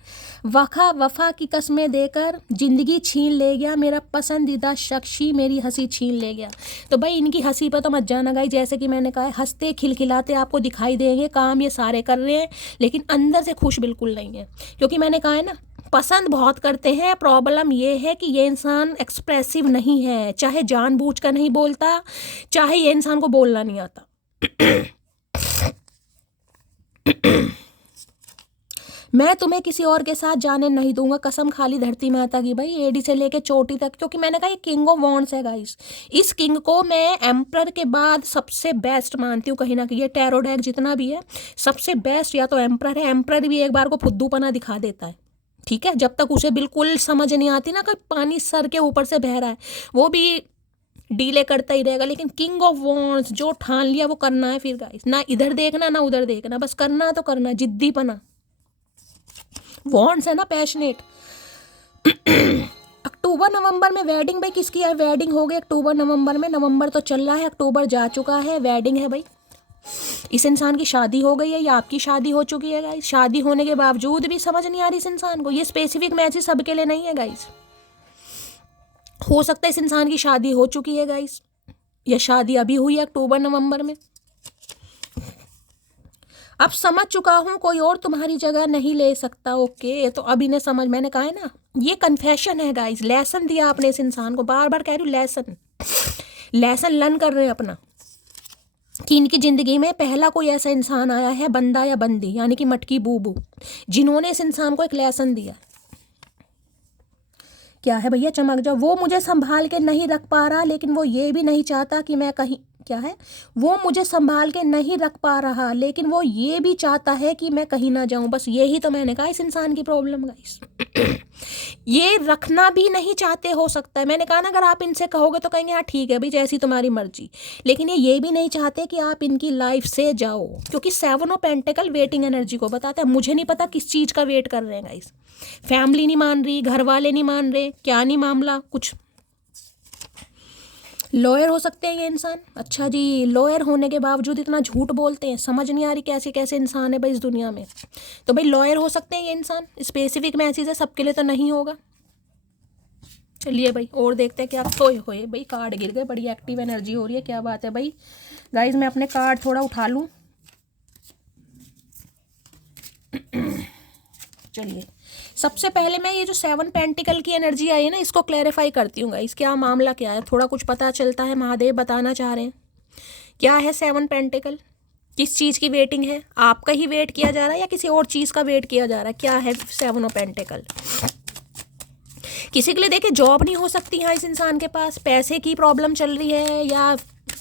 वफा की कस्में देकर जिंदगी छीन ले गया, मेरा पसंदीदा शख्स ही मेरी हंसी छीन ले गया। तो भाई इनकी हंसी पर तो मत जाना गाइस। जैसे कि मैंने कहा, हंसते खिलखिलाते आपको दिखाई देंगे, काम ये सारे कर रहे हैं, लेकिन अंदर से खुश बिल्कुल नहीं है। क्योंकि मैंने कहा है ना, पसंद बहुत करते हैं। प्रॉब्लम ये है कि ये इंसान एक्सप्रेसिव नहीं है, चाहे जानबूझकर नहीं बोलता, चाहे ये इंसान को बोलना नहीं आता। मैं तुम्हें किसी और के साथ जाने नहीं दूंगा, कसम खाली धरती माता की। भाई एडी से लेके चोटी तक, क्योंकि मैंने कहा ये किंग ऑफ वॉन्ड्स है गाइस। इस किंग को मैं एम्प्रर के बाद सबसे बेस्ट मानती हूँ कहीं ना कहीं। ये टैरो डेक जितना भी है सबसे बेस्ट या तो एम्प्रर है। एम्प्रर भी एक बार को फुद्दूपना दिखा देता है, ठीक है, जब तक उसे बिल्कुल समझ नहीं आती ना कि पानी सर के ऊपर से बह रहा है, वो भी डीले करता ही रहेगा। लेकिन किंग ऑफ वॉन्ड्स जो ठान लिया वो करना है फिर गाइस, ना इधर देखना ना उधर देखना, बस करना तो करना, जिद्दीपना। वॉन्ड्स है ना पैशनेट। अक्टूबर नवंबर में वेडिंग भाई किसकी है, वेडिंग हो गई अक्टूबर नवंबर में। नवंबर तो चल रहा है, अक्टूबर जा चुका है, वेडिंग है भाई। इस इंसान की शादी हो गई है या आपकी शादी हो चुकी है गाइस। शादी होने के बावजूद भी समझ नहीं आ रही इस इंसान को। ये स्पेसिफिक मैसेज सबके लिए नहीं है गाइस। हो सकता है इस इंसान की शादी हो चुकी है गाइस, या शादी अभी हुई है अक्टूबर नवंबर में। अब समझ चुका हूँ, कोई और तुम्हारी जगह नहीं ले सकता। ओके, तो अब इन्हें समझ, मैंने कहा है ना, ये कन्फेशन है गाइस। लेसन दिया आपने इस इंसान को, बार बार कह रही हूँ, लेसन लर्न कर रहे हैं अपना, कि इनकी ज़िंदगी में पहला कोई ऐसा इंसान आया है, बंदा या बंदी, यानी कि मटकी बूबू, जिन्होंने इस इंसान को एक लेसन दिया। क्या है भैया, चमक जाओ। वो मुझे संभाल के नहीं रख पा रहा, लेकिन वो ये भी नहीं चाहता कि मैं कहीं, क्या है, वो मुझे संभाल के नहीं रख पा रहा, लेकिन वो ये भी चाहता है कि मैं कहीं ना जाऊं। बस यही तो मैंने कहा इस इंसान की प्रॉब्लम गाइस। ये रखना भी नहीं चाहते, हो सकता है, मैंने कहा ना, अगर आप इनसे कहोगे तो कहेंगे हाँ ठीक है भाई, जैसी तुम्हारी मर्जी, लेकिन ये भी नहीं चाहते कि आप इनकी लाइफ से जाओ, क्योंकि 7 ऑफ पेंटिकल वेटिंग एनर्जी को बताता है। मुझे नहीं पता किस चीज़ का वेट कर रहे हैं गाइस, फैमिली नहीं मान रही, घर वाले नहीं मान रहे, क्या नहीं मामला, कुछ लॉयर हो सकते हैं ये इंसान। अच्छा जी, लॉयर होने के बावजूद इतना झूठ बोलते हैं, समझ नहीं आ रही कैसे कैसे इंसान है भाई इस दुनिया में। तो भाई लॉयर हो सकते हैं ये इंसान, स्पेसिफिक मैसेज है, सबके लिए तो नहीं होगा। चलिए भाई और देखते हैं क्या। होए भाई, कार्ड गिर गए, बड़ी एक्टिव एनर्जी हो रही है, क्या बात है भाई। गाइज मैं अपने कार्ड थोड़ा उठा लूँ। चलिए सबसे पहले मैं ये जो 7 पेंटिकल की एनर्जी आई है ना, इसको क्लैरिफाई करती हूँ गाइस, क्या मामला क्या है, थोड़ा कुछ पता चलता है। महादेव बताना चाह रहे हैं क्या है 7 पेंटिकल, किस चीज़ की वेटिंग है, आपका ही वेट किया जा रहा है या किसी और चीज़ का वेट किया जा रहा है, क्या है 7 ऑफ पेंटिकल। किसी के लिए देखिए जॉब नहीं हो सकती यहाँ इस इंसान के पास, पैसे की प्रॉब्लम चल रही है, या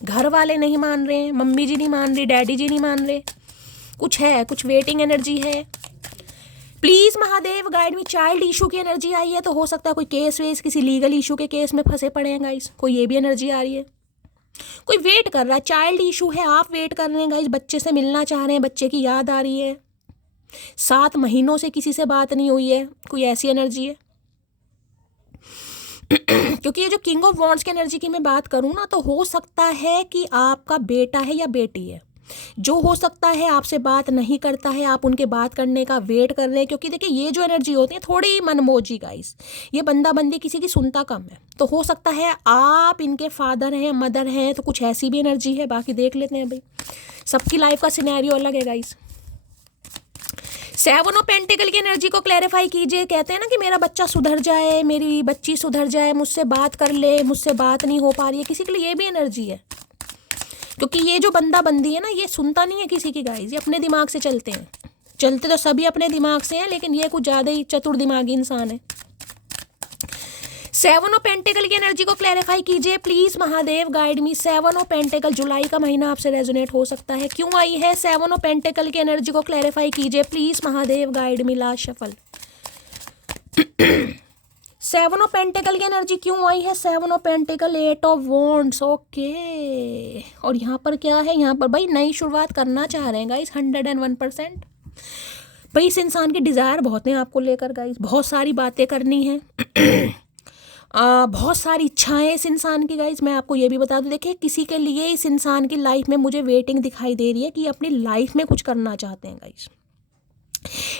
घर वाले नहीं मान रहे, मम्मी जी नहीं मान रही, डैडी जी नहीं मान रहे, कुछ है, कुछ वेटिंग एनर्जी है। प्लीज़ महादेव गाइड में। चाइल्ड इशू की एनर्जी आई है, तो हो सकता है कोई केस वेस, किसी लीगल इशू के केस में फंसे पड़े हैं गाइस, कोई ये भी एनर्जी आ रही है। कोई वेट कर रहा है, चाइल्ड इशू है, आप वेट कर रहे हैं गाइस, बच्चे से मिलना चाह रहे हैं, बच्चे की याद आ रही है, 7 महीनों से किसी से बात नहीं हुई है, कोई ऐसी एनर्जी है। क्योंकि ये जो किंग ऑफ वॉन्ड्स की एनर्जी की मैं बात करूँ ना, तो हो सकता है कि आपका बेटा है या बेटी है, जो हो सकता है आपसे बात नहीं करता है, आप उनके बात करने का वेट कर रहे हैं। क्योंकि देखिए ये जो एनर्जी होती है थोड़ी मनमोजी गाइस, ये बंदा बंदी किसी की सुनता कम है, तो हो सकता है आप इनके फादर हैं, मदर हैं, तो कुछ ऐसी भी एनर्जी है। बाकी देख लेते हैं भाई, सबकी लाइफ का सिनेरियो अलग है गाइस। 7 ऑफ पेंटिकल की एनर्जी को क्लैरिफाई कीजिए। कहते हैं ना कि मेरा बच्चा सुधर जाए, मेरी बच्ची सुधर जाए, मुझसे बात कर ले, मुझसे बात नहीं हो पा रही है, किसी के लिए ये भी एनर्जी है। क्योंकि ये जो बंदा बंदी है ना, ये सुनता नहीं है किसी की गाइस, ये अपने दिमाग से चलते हैं। चलते तो सभी अपने दिमाग से हैं, लेकिन ये कुछ ज़्यादा ही चतुर दिमागी इंसान है। 7 ऑफ पेंटिकल की एनर्जी को क्लैरिफाई कीजिए please Mahadev guide me. 7 of pentacles, जुलाई का महीना आपसे रेजोनेट हो सकता है, क्यों आई है 7 ऑफ पेंटिकल की एनर्जी को क्लैरिफाई कीजिए please Mahadev guide me. Last shuffle 7 of pentacle की एनर्जी क्यों आई है, 7 of pentacle, 8 of wands. Okay, और यहाँ पर क्या है, यहाँ पर भाई नई शुरुआत करना चाह रहे हैं गाइस 101%। भाई इस इंसान की डिज़ायर बहुत है आपको लेकर गाइस, बहुत सारी बातें करनी है, बहुत सारी इच्छाएं इस इंसान की गाइस। मैं आपको ये भी बता दूं, देखिए किसी के लिए इस इंसान की लाइफ में मुझे वेटिंग दिखाई दे रही है कि अपनी लाइफ में कुछ करना चाहते हैं गाइस।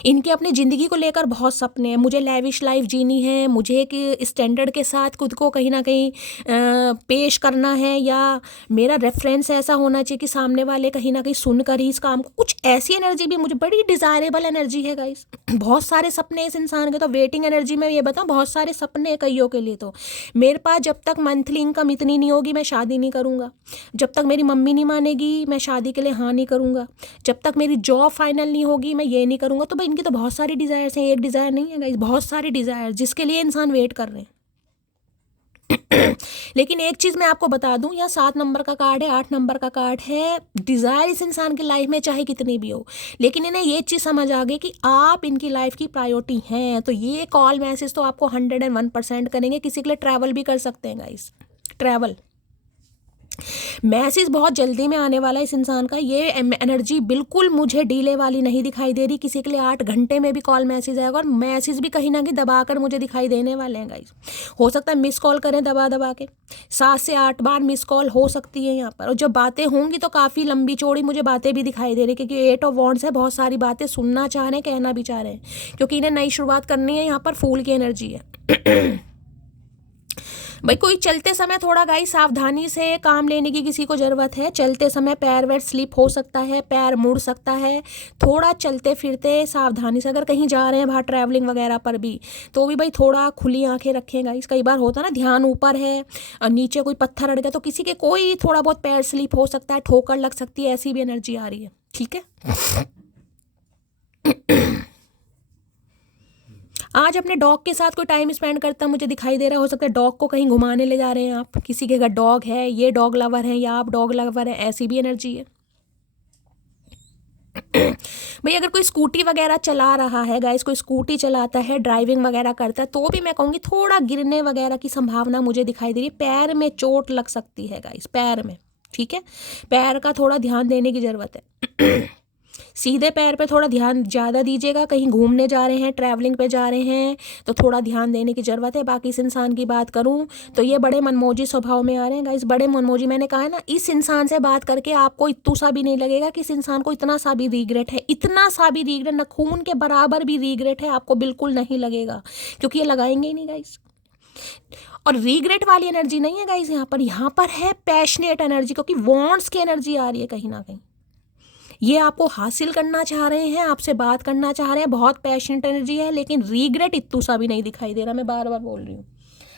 इनके अपनी ज़िंदगी को लेकर बहुत सपने हैं, मुझे लैविश लाइफ जीनी है, मुझे एक स्टैंडर्ड के साथ खुद को कहीं ना कहीं पेश करना है, या मेरा रेफरेंस ऐसा होना चाहिए कि सामने वाले कहीं ना कहीं सुनकर ही इस काम को, कुछ ऐसी एनर्जी भी मुझे, बड़ी डिज़ायरेबल एनर्जी है गाइस। बहुत सारे सपने इस इंसान के, तो वेटिंग एनर्जी में ये बताऊँ, बहुत सारे सपने कईयों के लिए। तो मेरे पास जब तक मंथली इनकम इतनी नहीं होगी मैं शादी नहीं करूँगा, जब तक मेरी मम्मी नहीं मानेगी मैं शादी के लिए हाँ नहीं करूँगा, जब तक मेरी जॉब फाइनल नहीं होगी मैं ये नहीं करूँगा। तो भाई इनकी तो बहुत सारी डिज़ायर्स हैं, एक डिज़ायर नहीं है गाइस, बहुत सारे डिज़ायर जिसके लिए इंसान वेट कर रहे हैं। लेकिन एक चीज़ मैं आपको बता दूं, यहाँ 7 नंबर का कार्ड है, 8 नंबर का कार्ड है। डिज़ायर इस इंसान की लाइफ में चाहे कितनी भी हो, लेकिन इन्हें ये चीज़ समझ आ गई कि आप इनकी लाइफ की प्रायोरिटी हैं। तो ये कॉल मैसेज तो आपको 101% करेंगे। किसी के लिए ट्रैवल भी कर सकते हैं गाइस, ट्रैवल मैसेज बहुत जल्दी में आने वाला है इस इंसान का। ये एनर्जी बिल्कुल मुझे डीले वाली नहीं दिखाई दे रही। किसी के लिए 8 घंटे में भी कॉल मैसेज आएगा, और मैसेज भी कहीं ना कहीं दबाकर मुझे दिखाई देने वाले हैं गाइस। हो सकता है मिस कॉल करें दबा दबा के, 7 से 8 बार मिस कॉल हो सकती है यहाँ पर। और जब बातें होंगी तो काफ़ी लंबी चौड़ी मुझे बातें भी दिखाई दे रही, क्योंकि 8 ऑफ वॉन्ड्स है, बहुत सारी बातें सुनना चाह रहे हैं, कहना भी चाह रहे हैं, क्योंकि इन्हें नई शुरुआत करनी है। यहाँ पर फूल की एनर्जी है। भाई कोई चलते समय थोड़ा गाइस सावधानी से काम लेने की किसी को ज़रूरत है। चलते समय पैर वैर स्लिप हो सकता है, पैर मुड़ सकता है। थोड़ा चलते फिरते सावधानी से, अगर कहीं जा रहे हैं बाहर ट्रैवलिंग वगैरह पर भी, तो भी भाई थोड़ा खुली आंखें रखें गाइस। कई बार होता है ना, ध्यान ऊपर है और नीचे कोई पत्थर अड़ गया, तो किसी के कोई थोड़ा बहुत पैर स्लिप हो सकता है, ठोकर लग सकती है, ऐसी भी एनर्जी आ रही है। ठीक है। आज अपने डॉग के साथ कोई टाइम स्पेंड करता मुझे दिखाई दे रहा, हो सकता है डॉग को कहीं घुमाने ले जा रहे हैं आप, किसी के घर डॉग है, ये डॉग लवर है या आप डॉग लवर है, ऐसी भी एनर्जी है। भाई अगर कोई स्कूटी वगैरह चला रहा है गाइस, कोई स्कूटी चलाता है, ड्राइविंग वगैरह करता है, तो भी मैं कहूँगी थोड़ा गिरने वगैरह की संभावना मुझे दिखाई दे रही है। पैर में चोट लग सकती है गाइस, पैर में। ठीक है, पैर का थोड़ा ध्यान देने की ज़रूरत है। सीधे पैर पे थोड़ा ध्यान ज़्यादा दीजिएगा। कहीं घूमने जा रहे हैं, ट्रैवलिंग पे जा रहे हैं, तो थोड़ा ध्यान देने की ज़रूरत है। बाकी इस इंसान की बात करूं तो ये बड़े मनमोजी स्वभाव में आ रहे हैं गाइस, बड़े मनमोजी। मैंने कहा है ना, इस इंसान से बात करके आपको इतू सा भी नहीं लगेगा कि इस इंसान को इतना सा भी रिग्रेट है, इतना सा भी रिग्रेट, न खून के बराबर भी रिग्रेट है, आपको बिल्कुल नहीं लगेगा, क्योंकि ये लगाएंगे ही नहीं गाइस। और रिग्रेट वाली एनर्जी नहीं है गाइस यहाँ पर है पैशनेट एनर्जी, क्योंकि वॉन्ट्स की एनर्जी आ रही है कहीं ना कहीं। ये आपको हासिल करना चाह रहे हैं, आपसे बात करना चाह रहे हैं, बहुत पैशनेट एनर्जी है, लेकिन रिग्रेट इतू सा भी नहीं दिखाई दे रहा। मैं बार बार बोल रही हूँ,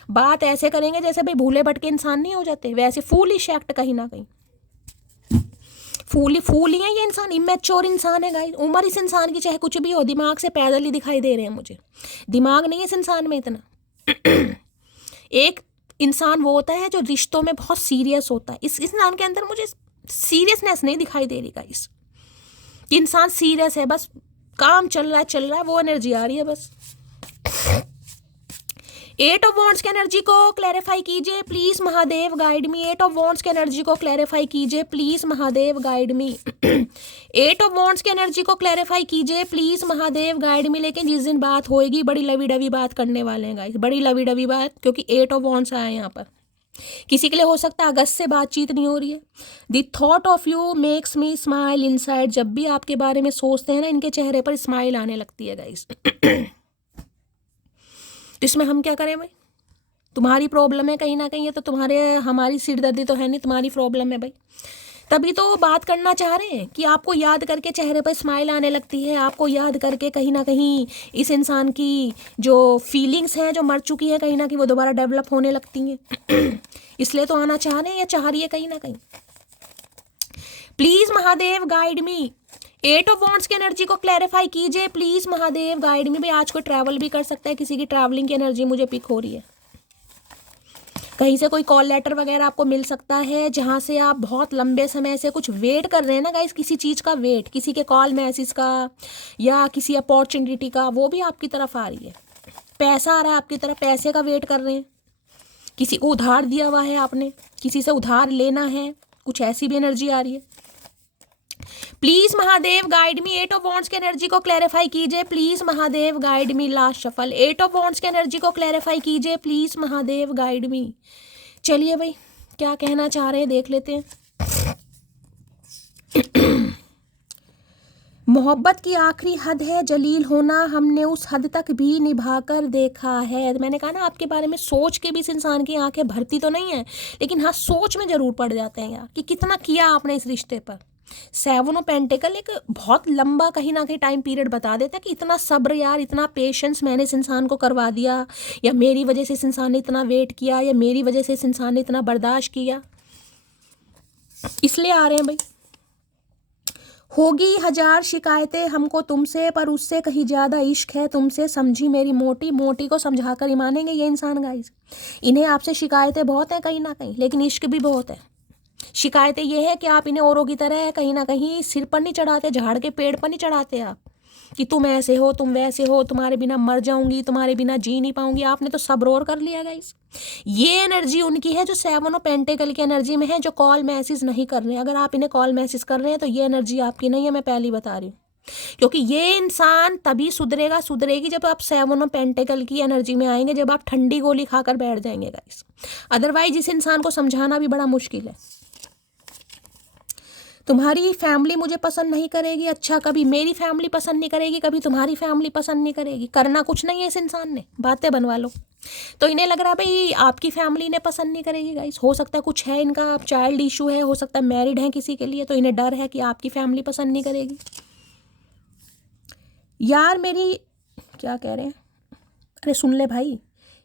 बात ऐसे करेंगे जैसे भाई भूले भटके इंसान नहीं हो जाते, वैसे फूलिश एक्ट कहीं ना कहीं। फूल ही है ये इंसान, इमेच्योर इंसान है गाइस। उम्र इस इंसान की चाहे कुछ भी हो, दिमाग से पैदल ही दिखाई दे रहे हैं मुझे, दिमाग नहीं है इस इंसान में इतना। एक इंसान वो होता है जो रिश्तों में बहुत सीरियस होता है, इस इंसान के अंदर मुझे सीरियसनेस नहीं दिखाई दे रही गाइस, कि इंसान सीरियस है, बस काम चल रहा है, वो एनर्जी आ रही है बस। 8 ऑफ वॉन्ड्स की एनर्जी को क्लैरिफाई कीजिए please Mahadev, guide me. 8 of wands की एनर्जी को क्लैरिफाई कीजिए please Mahadev, guide me. 8 of wands की एनर्जी को क्लैरिफाई कीजिए प्लीज महादेव, गाइड मी। लेकिन जिस दिन बात होएगी बड़ी लवी डवी बात करने वाले हैं गाइस, बड़ी लवी डवी बात, क्योंकि 8 ऑफ वॉन्ड्स आए यहाँ पर। किसी के लिए हो सकता है अगस्त से बातचीत नहीं हो रही है। The thought of you makes me smile inside. जब भी आपके बारे में सोचते हैं ना, इनके चेहरे पर स्माइल आने लगती है गाइस। तो इसमें हम क्या करें भाई, तुम्हारी प्रॉब्लम है कहीं ना कहीं, ये तो तुम्हारे हमारी सिरदर्दी तो है नहीं, तुम्हारी प्रॉब्लम है भाई। तभी तो बात करना चाह रहे हैं कि आपको याद करके चेहरे पर स्माइल आने लगती है, आपको याद करके कहीं ना कहीं इस इंसान की जो फीलिंग्स हैं जो मर चुकी है कहीं ना कहीं, वो दोबारा डेवलप होने लगती हैं। इसलिए तो आना चाह रहे हैं या चाह रही है कहीं ना कहीं। Please Mahadev guide me. 8 of wands की एनर्जी को क्लैरिफाई कीजिए प्लीज महादेव, गाइड मी। भाई आज कोई ट्रैवल भी कर सकता है, किसी की ट्रैवलिंग की एनर्जी मुझे पिक हो रही है। कहीं से कोई कॉल लेटर वगैरह आपको मिल सकता है, जहाँ से आप बहुत लंबे समय से कुछ वेट कर रहे हैं ना गाइस, किसी चीज़ का वेट, किसी के कॉल मैसेज का या किसी अपॉर्चुनिटी का, वो भी आपकी तरफ आ रही है। पैसा आ रहा है आपकी तरफ, पैसे का वेट कर रहे हैं, किसी को उधार दिया हुआ है आपने, किसी से उधार लेना है, कुछ ऐसी भी एनर्जी आ रही है। Please Mahadev guide me. 8 of wands की एनर्जी को क्लैरिफाई कीजिए please Mahadev, guide me. Last shuffle. 8 of wands की एनर्जी को क्लैरिफाई कीजिए प्लीज महादेव, गाइड मी। चलिए भाई क्या कहना चाह रहे हैं देख लेते हैं। मोहब्बत की आखिरी हद है जलील होना, हमने उस हद तक भी निभा कर देखा है। मैंने कहा ना, आपके बारे में सोच के भी इस इंसान की आंखें भरती तो नहीं है, लेकिन हाँ सोच में जरूर पड़ जाते हैं यार कि कितना किया आपने इस रिश्ते पर। 7 ऑफ पेंटिकल एक बहुत लंबा कहीं ना कहीं टाइम पीरियड बता देता है कि इतना सब्र यार, इतना पेशेंस मैंने इस इंसान को करवा दिया, या मेरी वजह से इस इंसान ने इतना वेट किया, या मेरी वजह से इस इंसान ने इतना बर्दाश्त किया, इसलिए आ रहे हैं भाई। होगी 1000 शिकायतें हमको तुमसे, पर उससे कहीं ज़्यादा इश्क है तुमसे, समझी मेरी मोटी। मोटी को समझाकर ही मानेंगे ये इंसान गाइस। इन्हें आपसे शिकायतें बहुत हैं कहीं ना कहीं, लेकिन इश्क भी बहुत है। शिकायतें ये है कि आप इन्हें औरों की तरह कहीं ना कहीं सिर पर नहीं चढ़ाते, झाड़ के पेड़ पर नहीं चढ़ाते आप, कि तुम ऐसे हो, तुम वैसे हो, तुम्हारे बिना मर जाऊंगी, तुम्हारे बिना जी नहीं पाऊंगी। आपने तो सब्र और कर लिया गाइस। ये एनर्जी उनकी है जो 7 ऑफ पेंटिकल की एनर्जी में है, जो कॉल मैसेज नहीं कर रहे हैं। अगर आप इन्हें कॉल मैसेज कर रहे हैं तो ये एनर्जी आपकी नहीं है, मैं पहले ही बता रही हूँ। क्योंकि ये इंसान तभी सुधरेगा, सुधरेगी जब आप 7 ऑफ पेंटिकल की एनर्जी में आएंगे, जब आप ठंडी गोली खाकर बैठ जाएंगे गाइस। अदरवाइज इस इंसान को समझाना भी बड़ा मुश्किल है। तुम्हारी फैमिली मुझे पसंद नहीं करेगी, अच्छा कभी मेरी फैमिली पसंद नहीं करेगी, कभी तुम्हारी फैमिली पसंद नहीं करेगी। करना कुछ नहीं है इस इंसान ने, बातें बनवा लो। तो इन्हें लग रहा है भाई आपकी फैमिली इन्हें पसंद नहीं करेगी गाइस। हो सकता है कुछ है इनका चाइल्ड इशू है, हो सकता है मैरिड है किसी के लिए, तो इन्हें डर है कि आपकी फैमिली पसंद नहीं करेगी। यार मेरी, क्या कह रहे हैं, अरे सुन ले भाई,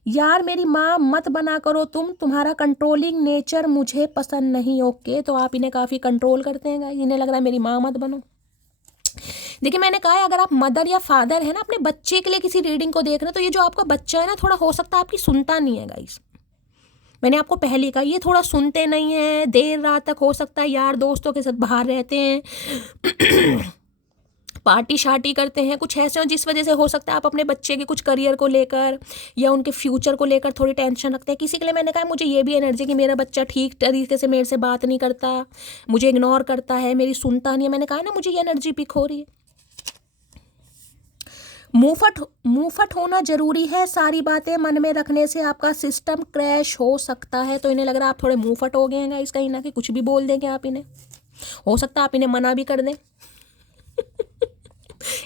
यार मेरी माँ मत बना करो तुम्हारा कंट्रोलिंग नेचर मुझे पसंद नहीं। ओके, तो आप इन्हें काफ़ी कंट्रोल करते हैं गाइस, इन्हें लग रहा है मेरी माँ मत बनो। देखिए मैंने कहा है, अगर आप मदर या फादर है ना, अपने बच्चे के लिए किसी रीडिंग को देख रहे हैं, तो ये जो आपका बच्चा है ना, थोड़ा हो सकता है आपकी सुनता नहीं है गाइस। मैंने आपको पहले कहा, ये थोड़ा सुनते नहीं है, देर रात तक हो सकता है यार दोस्तों के साथ बाहर रहते हैं पार्टी शार्टी करते हैं, कुछ ऐसे हो जिस वजह से हो सकता है आप अपने बच्चे के कुछ करियर को लेकर या उनके फ्यूचर को लेकर थोड़ी टेंशन रखते हैं। किसी के लिए मैंने कहा मुझे ये भी एनर्जी कि मेरा बच्चा ठीक तरीके से मेरे से बात नहीं करता, मुझे इग्नोर करता है, मेरी सुनता नहीं है। मैंने कहा ना मुझे ये एनर्जी पिक हो रही है। मुंहफट होना जरूरी है, सारी बातें मन में रखने से आपका सिस्टम क्रैश हो सकता है। तो इन्हें लग रहा है आप थोड़े मुंहफट हो गए हैं गाइस, कहीं ना कहीं कुछ भी बोल देंगे आप इन्हें, हो सकता है आप इन्हें मना भी कर दें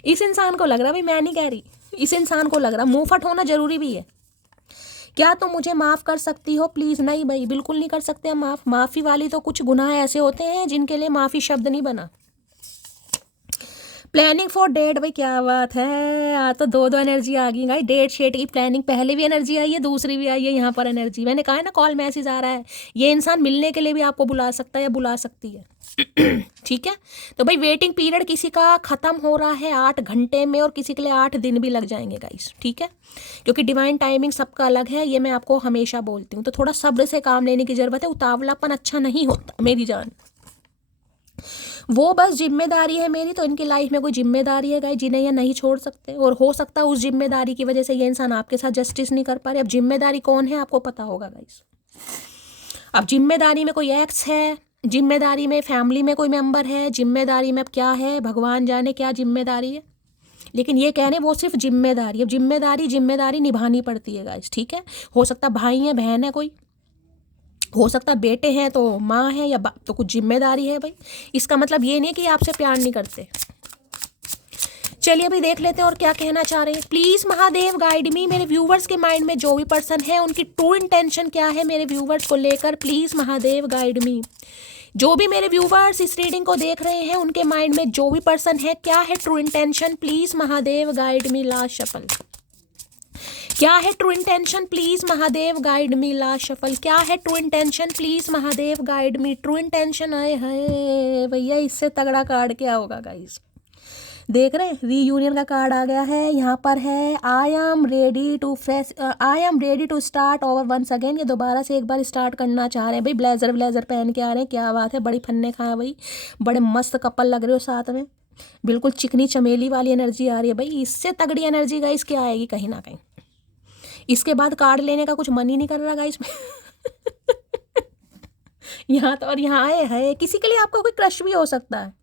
इस इंसान को लग रहा, भाई मैं नहीं कह रही, इस इंसान को लग रहा मुंहफट होना जरूरी भी है। क्या तुम मुझे माफ़ कर सकती हो प्लीज़? नहीं भाई, बिल्कुल नहीं कर सकते हम माफ़। माफ़ी वाली तो कुछ गुनाह ऐसे होते हैं जिनके लिए माफ़ी शब्द नहीं बना। प्लानिंग फॉर डेट, भाई क्या बात है, आज तो दो एनर्जी आ गई भाई। डेट शेट की प्लानिंग, पहले भी एनर्जी आई है, दूसरी भी आई है, यहाँ पर एनर्जी। मैंने कहा है ना कॉल मैसेज आ रहा है, ये इंसान मिलने के लिए भी आपको बुला सकता है या बुला सकती है ठीक है, तो भाई वेटिंग पीरियड किसी का ख़त्म हो रहा है 8 घंटे में, और किसी के लिए 8 दिन भी लग जाएंगे गाइस, ठीक है, क्योंकि डिवाइन टाइमिंग सबका अलग है, ये मैं आपको हमेशा बोलती हूँ। तो थोड़ा सब्र से काम लेने की ज़रूरत है, उतावलापन अच्छा नहीं होता मेरी जान। वो बस जिम्मेदारी है मेरी, तो इनकी लाइफ में कोई जिम्मेदारी है गाइस जिन्हें ये नहीं छोड़ सकते, और हो सकता है उस जिम्मेदारी की वजह से ये इंसान आपके साथ जस्टिस नहीं कर पा रहे। अब जिम्मेदारी कौन है आपको पता होगा गाइस। अब जिम्मेदारी में कोई एक्स है, जिम्मेदारी में फैमिली में कोई मेंबर है, जिम्मेदारी में अब क्या है भगवान जाने क्या जिम्मेदारी है, लेकिन ये कहने वो सिर्फ जिम्मेदारी। अब जिम्मेदारी निभानी पड़ती है गाइस, ठीक है। हो सकता भाई है, बहन है, कोई हो सकता बेटे हैं तो माँ है या तो कुछ जिम्मेदारी है भाई। इसका मतलब ये नहीं कि आपसे प्यार नहीं करते। चलिए अभी देख लेते हैं और क्या कहना चाह रहे हैं। प्लीज़ महादेव गाइड मी, मेरे व्यूवर्स के माइंड में जो भी पर्सन है उनकी ट्रू इंटेंशन क्या है मेरे व्यूवर्स को लेकर, प्लीज़ महादेव गाइड मी। जो भी मेरे व्यूवर्स इस रीडिंग को देख रहे हैं उनके माइंड में जो भी पर्सन है, क्या है true intention, please Mahadev guide me. Last shuffle, क्या है true intention, please Mahadev guide me. Last shuffle, क्या है true intention, please Mahadev guide me. True intention आए है भैया, इससे तगड़ा कार्ड क्या होगा गाइस। देख रहे हैं रीयूनियन का कार्ड आ गया है, यहाँ पर है I am ready to start over once again. ये दोबारा से एक बार स्टार्ट करना चाह रहे हैं भाई। ब्लेजर पहन के आ रहे हैं, क्या बात है, बड़ी फन्ने खाए भाई, बड़े मस्त कपल लग रहे हो साथ में, बिल्कुल चिकनी चमेली वाली एनर्जी आ रही है भाई। इससे तगड़ी एनर्जी गाइस क्या आएगी कहीं ना कहीं। इसके बाद कार्ड लेने का कुछ मन ही नहीं कर रहा गाइस यहाँ तो, और यहाँ आए है किसी के लिए आपका कोई क्रश भी हो सकता है।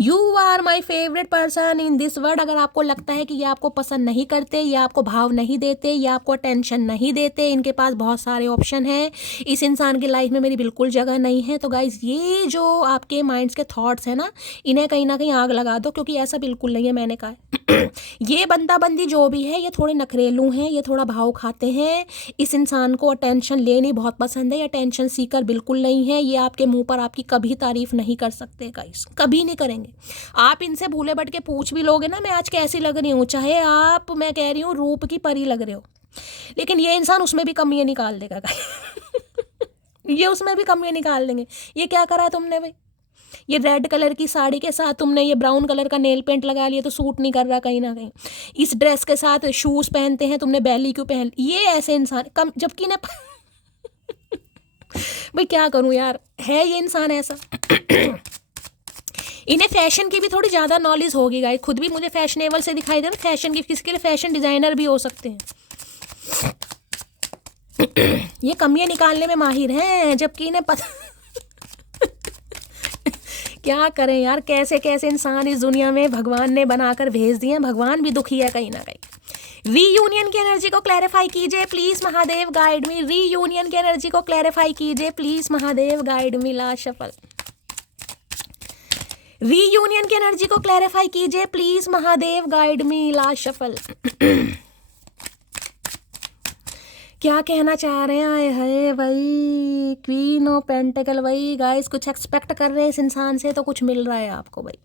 You are my favourite person in this world. अगर आपको लगता है कि ये आपको पसंद नहीं करते, ये आपको भाव नहीं देते, ये आपको अटेंशन नहीं देते, इनके पास बहुत सारे ऑप्शन हैं, इस इंसान की लाइफ में मेरी बिल्कुल जगह नहीं है, तो गाइज ये जो आपके माइंड्स के थॉट्स हैं ना, इन्हें कहीं ना कहीं आग लगा दो, क्योंकि ऐसा बिल्कुल नहीं है। मैंने कहा ये बंदा बंदी जो भी है ये थोड़े नखरेलू हैं, ये थोड़ा भाव खाते हैं, इस इंसान को अटेंशन लेनी बहुत पसंद है, ये अटेंशन सीकर बिल्कुल नहीं है, ये आपके मुंह पर आपकी कभी तारीफ नहीं कर सकते गाइस, कभी नहीं करेंगे। आप इनसे भूले बट के पूछ भी लोगे ना मैं आज कैसी लग रही हूँ, चाहे आप, मैं कह रही हूँ रूप की परी लग रहे हो, लेकिन ये इंसान उसमें भी कमियां निकाल देगा ये उसमें भी कमियां निकाल देंगे। ये क्या करा है तुमने भाई, ये रेड कलर की साड़ी के साथ तुमने ये ब्राउन कलर का नेल पेंट लगा लिया तो सूट नहीं कर रहा कहीं ना कहीं। इस ड्रेस के साथ शूज पहनते हैं तुमने, बैली क्यों पहन, ये ऐसे इंसान कम, जबकि ना भाई क्या करूं यार, है ये इंसान ऐसा इन्हें फैशन की भी थोड़ी ज़्यादा नॉलेज होगी गाइस, खुद भी मुझे फैशनेबल से दिखाई दे रहा, फैशन की, किसी के लिए फैशन डिज़ाइनर भी हो सकते हैं ये कमियां निकालने में माहिर हैं, जबकि इन्हें पता क्या करें यार, कैसे कैसे इंसान इस दुनिया में भगवान ने बनाकर भेज दिए, भगवान भी दुखी है कहीं ना कहीं। रीयूनियन की एनर्जी को क्लैरिफाई कीजिए please Mahadev guide me. Reunion की एनर्जी को क्लैरिफाई कीजिए please Mahadev guide me. Last shuffle, reunion की एनर्जी को क्लैरिफाई कीजिए please Mahadev guide me. Last shuffle, क्या कहना चाह रहे हैं? आए हाय भाई, क्वीन ऑफ पेंटिकल भाई। गाइस कुछ एक्सपेक्ट कर रहे हैं इस इंसान से तो कुछ मिल रहा है आपको भाई।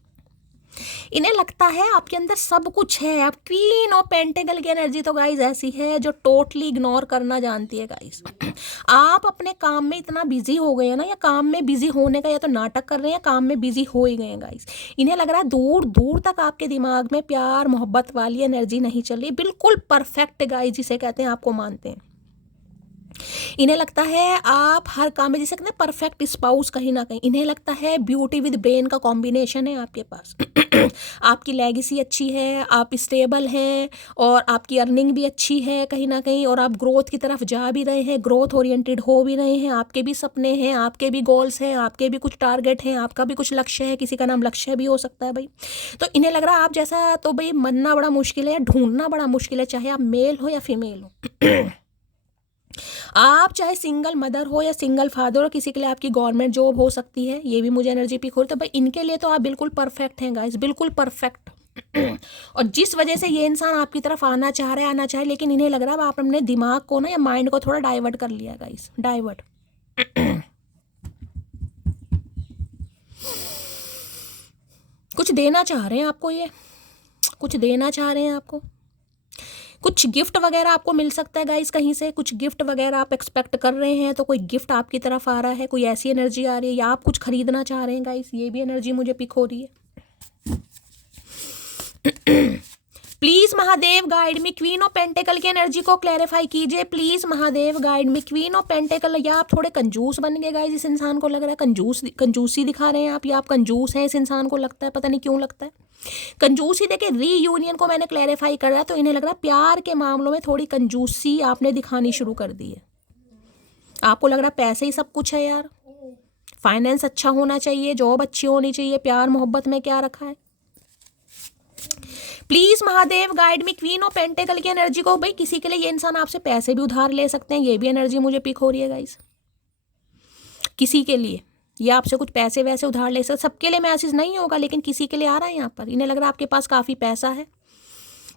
इन्हें लगता है आपके अंदर सब कुछ है। आप क्वीन ऑफ पेंटिकल की एनर्जी तो गाइस ऐसी है जो टोटली इग्नोर करना जानती है गाइस। आप अपने काम में इतना बिजी हो गए हैं ना, या काम में बिजी होने का या तो नाटक कर रहे हैं, काम में बिजी हो ही गए हैं गाइस। इन्हें लग रहा है दूर दूर तक आपके दिमाग में प्यार मोहब्बत वाली एनर्जी नहीं चल रही। बिल्कुल परफेक्ट गाइस जिसे कहते हैं, आपको मानते हैं। इन्हें लगता है आप हर काम में, जिसे कहते हैं परफेक्ट स्पाउस कहीं ना कहीं। इन्हें लगता है ब्यूटी विद ब्रेन का कॉम्बिनेशन है आपके पास। आपकी लेगेसी अच्छी है, आप स्टेबल हैं और आपकी अर्निंग भी अच्छी है कहीं ना कहीं, और आप ग्रोथ की तरफ जा भी रहे हैं, ग्रोथ ओरिएंटेड हो भी रहे हैं। आपके भी सपने हैं, आपके भी गोल्स हैं, आपके भी कुछ टारगेट हैं, आपका भी कुछ लक्ष्य है। किसी का नाम लक्ष्य भी हो सकता है भाई। तो इन्हें लग रहा है आप जैसा तो भाई मनना बड़ा मुश्किल है, ढूंढना बड़ा मुश्किल है, चाहे आप मेल हो या फीमेल हो। आप चाहे सिंगल मदर हो या सिंगल फादर हो, किसी के लिए आपकी गवर्नमेंट जॉब हो सकती है। ये भी मुझे एनर्जी पिक हो रही है। तो भाई इनके लिए तो आप बिल्कुल परफेक्ट हैं गाइस, बिल्कुल परफेक्ट। और जिस वजह से ये इंसान आपकी तरफ आना चाह रहे हैं, आना चाहे, लेकिन इन्हें लग रहा है आप अपने दिमाग को ना या माइंड को थोड़ा डाइवर्ट कर लिया गाइस, डाइवर्ट। कुछ देना चाह रहे हैं आपको, ये कुछ देना चाह रहे हैं आपको। कुछ गिफ्ट वगैरह आपको मिल सकता है गाइस कहीं से। कुछ गिफ्ट वगैरह आप एक्सपेक्ट कर रहे हैं तो कोई गिफ्ट आपकी तरफ आ रहा है, कोई ऐसी एनर्जी आ रही है, या आप कुछ खरीदना चाह रहे हैं गाइस। ये भी एनर्जी मुझे पिक हो रही है। Please Mahadev guide me, queen of pentacle की एनर्जी को क्लैरिफाई कीजिए please Mahadev guide me, queen of pentacle. या आप थोड़े कंजूस बन गए गाइस, इस इंसान को लग रहा है कंजूसी दिखा रहे हैं आप, या आप कंजूस हैं, इस इंसान को लगता है, पता नहीं क्यों लगता है कंजूसी। देखिए रीयूनियन को मैंने क्लैरिफाई कर रहा है, तो इन्हें लग रहा है प्यार के मामलों में थोड़ी कंजूसी आपने दिखानी शुरू कर दी है। आपको लग रहा है पैसे ही सब कुछ है यार, फाइनेंस अच्छा होना चाहिए, जॉब अच्छी होनी चाहिए, प्यार मोहब्बत में क्या रखा है। Please Mahadev guide me, queen of pentacle की एनर्जी को। भाई किसी के लिए ये इंसान आपसे पैसे भी उधार ले सकते हैं, ये भी एनर्जी मुझे पिक हो रही है गाइस। किसी के लिए ये आपसे कुछ पैसे वैसे उधार ले सकते, सबके लिए मैसेज नहीं होगा, लेकिन किसी के लिए आ रहा है यहाँ पर। इन्हें लग रहा है आपके पास काफ़ी पैसा है,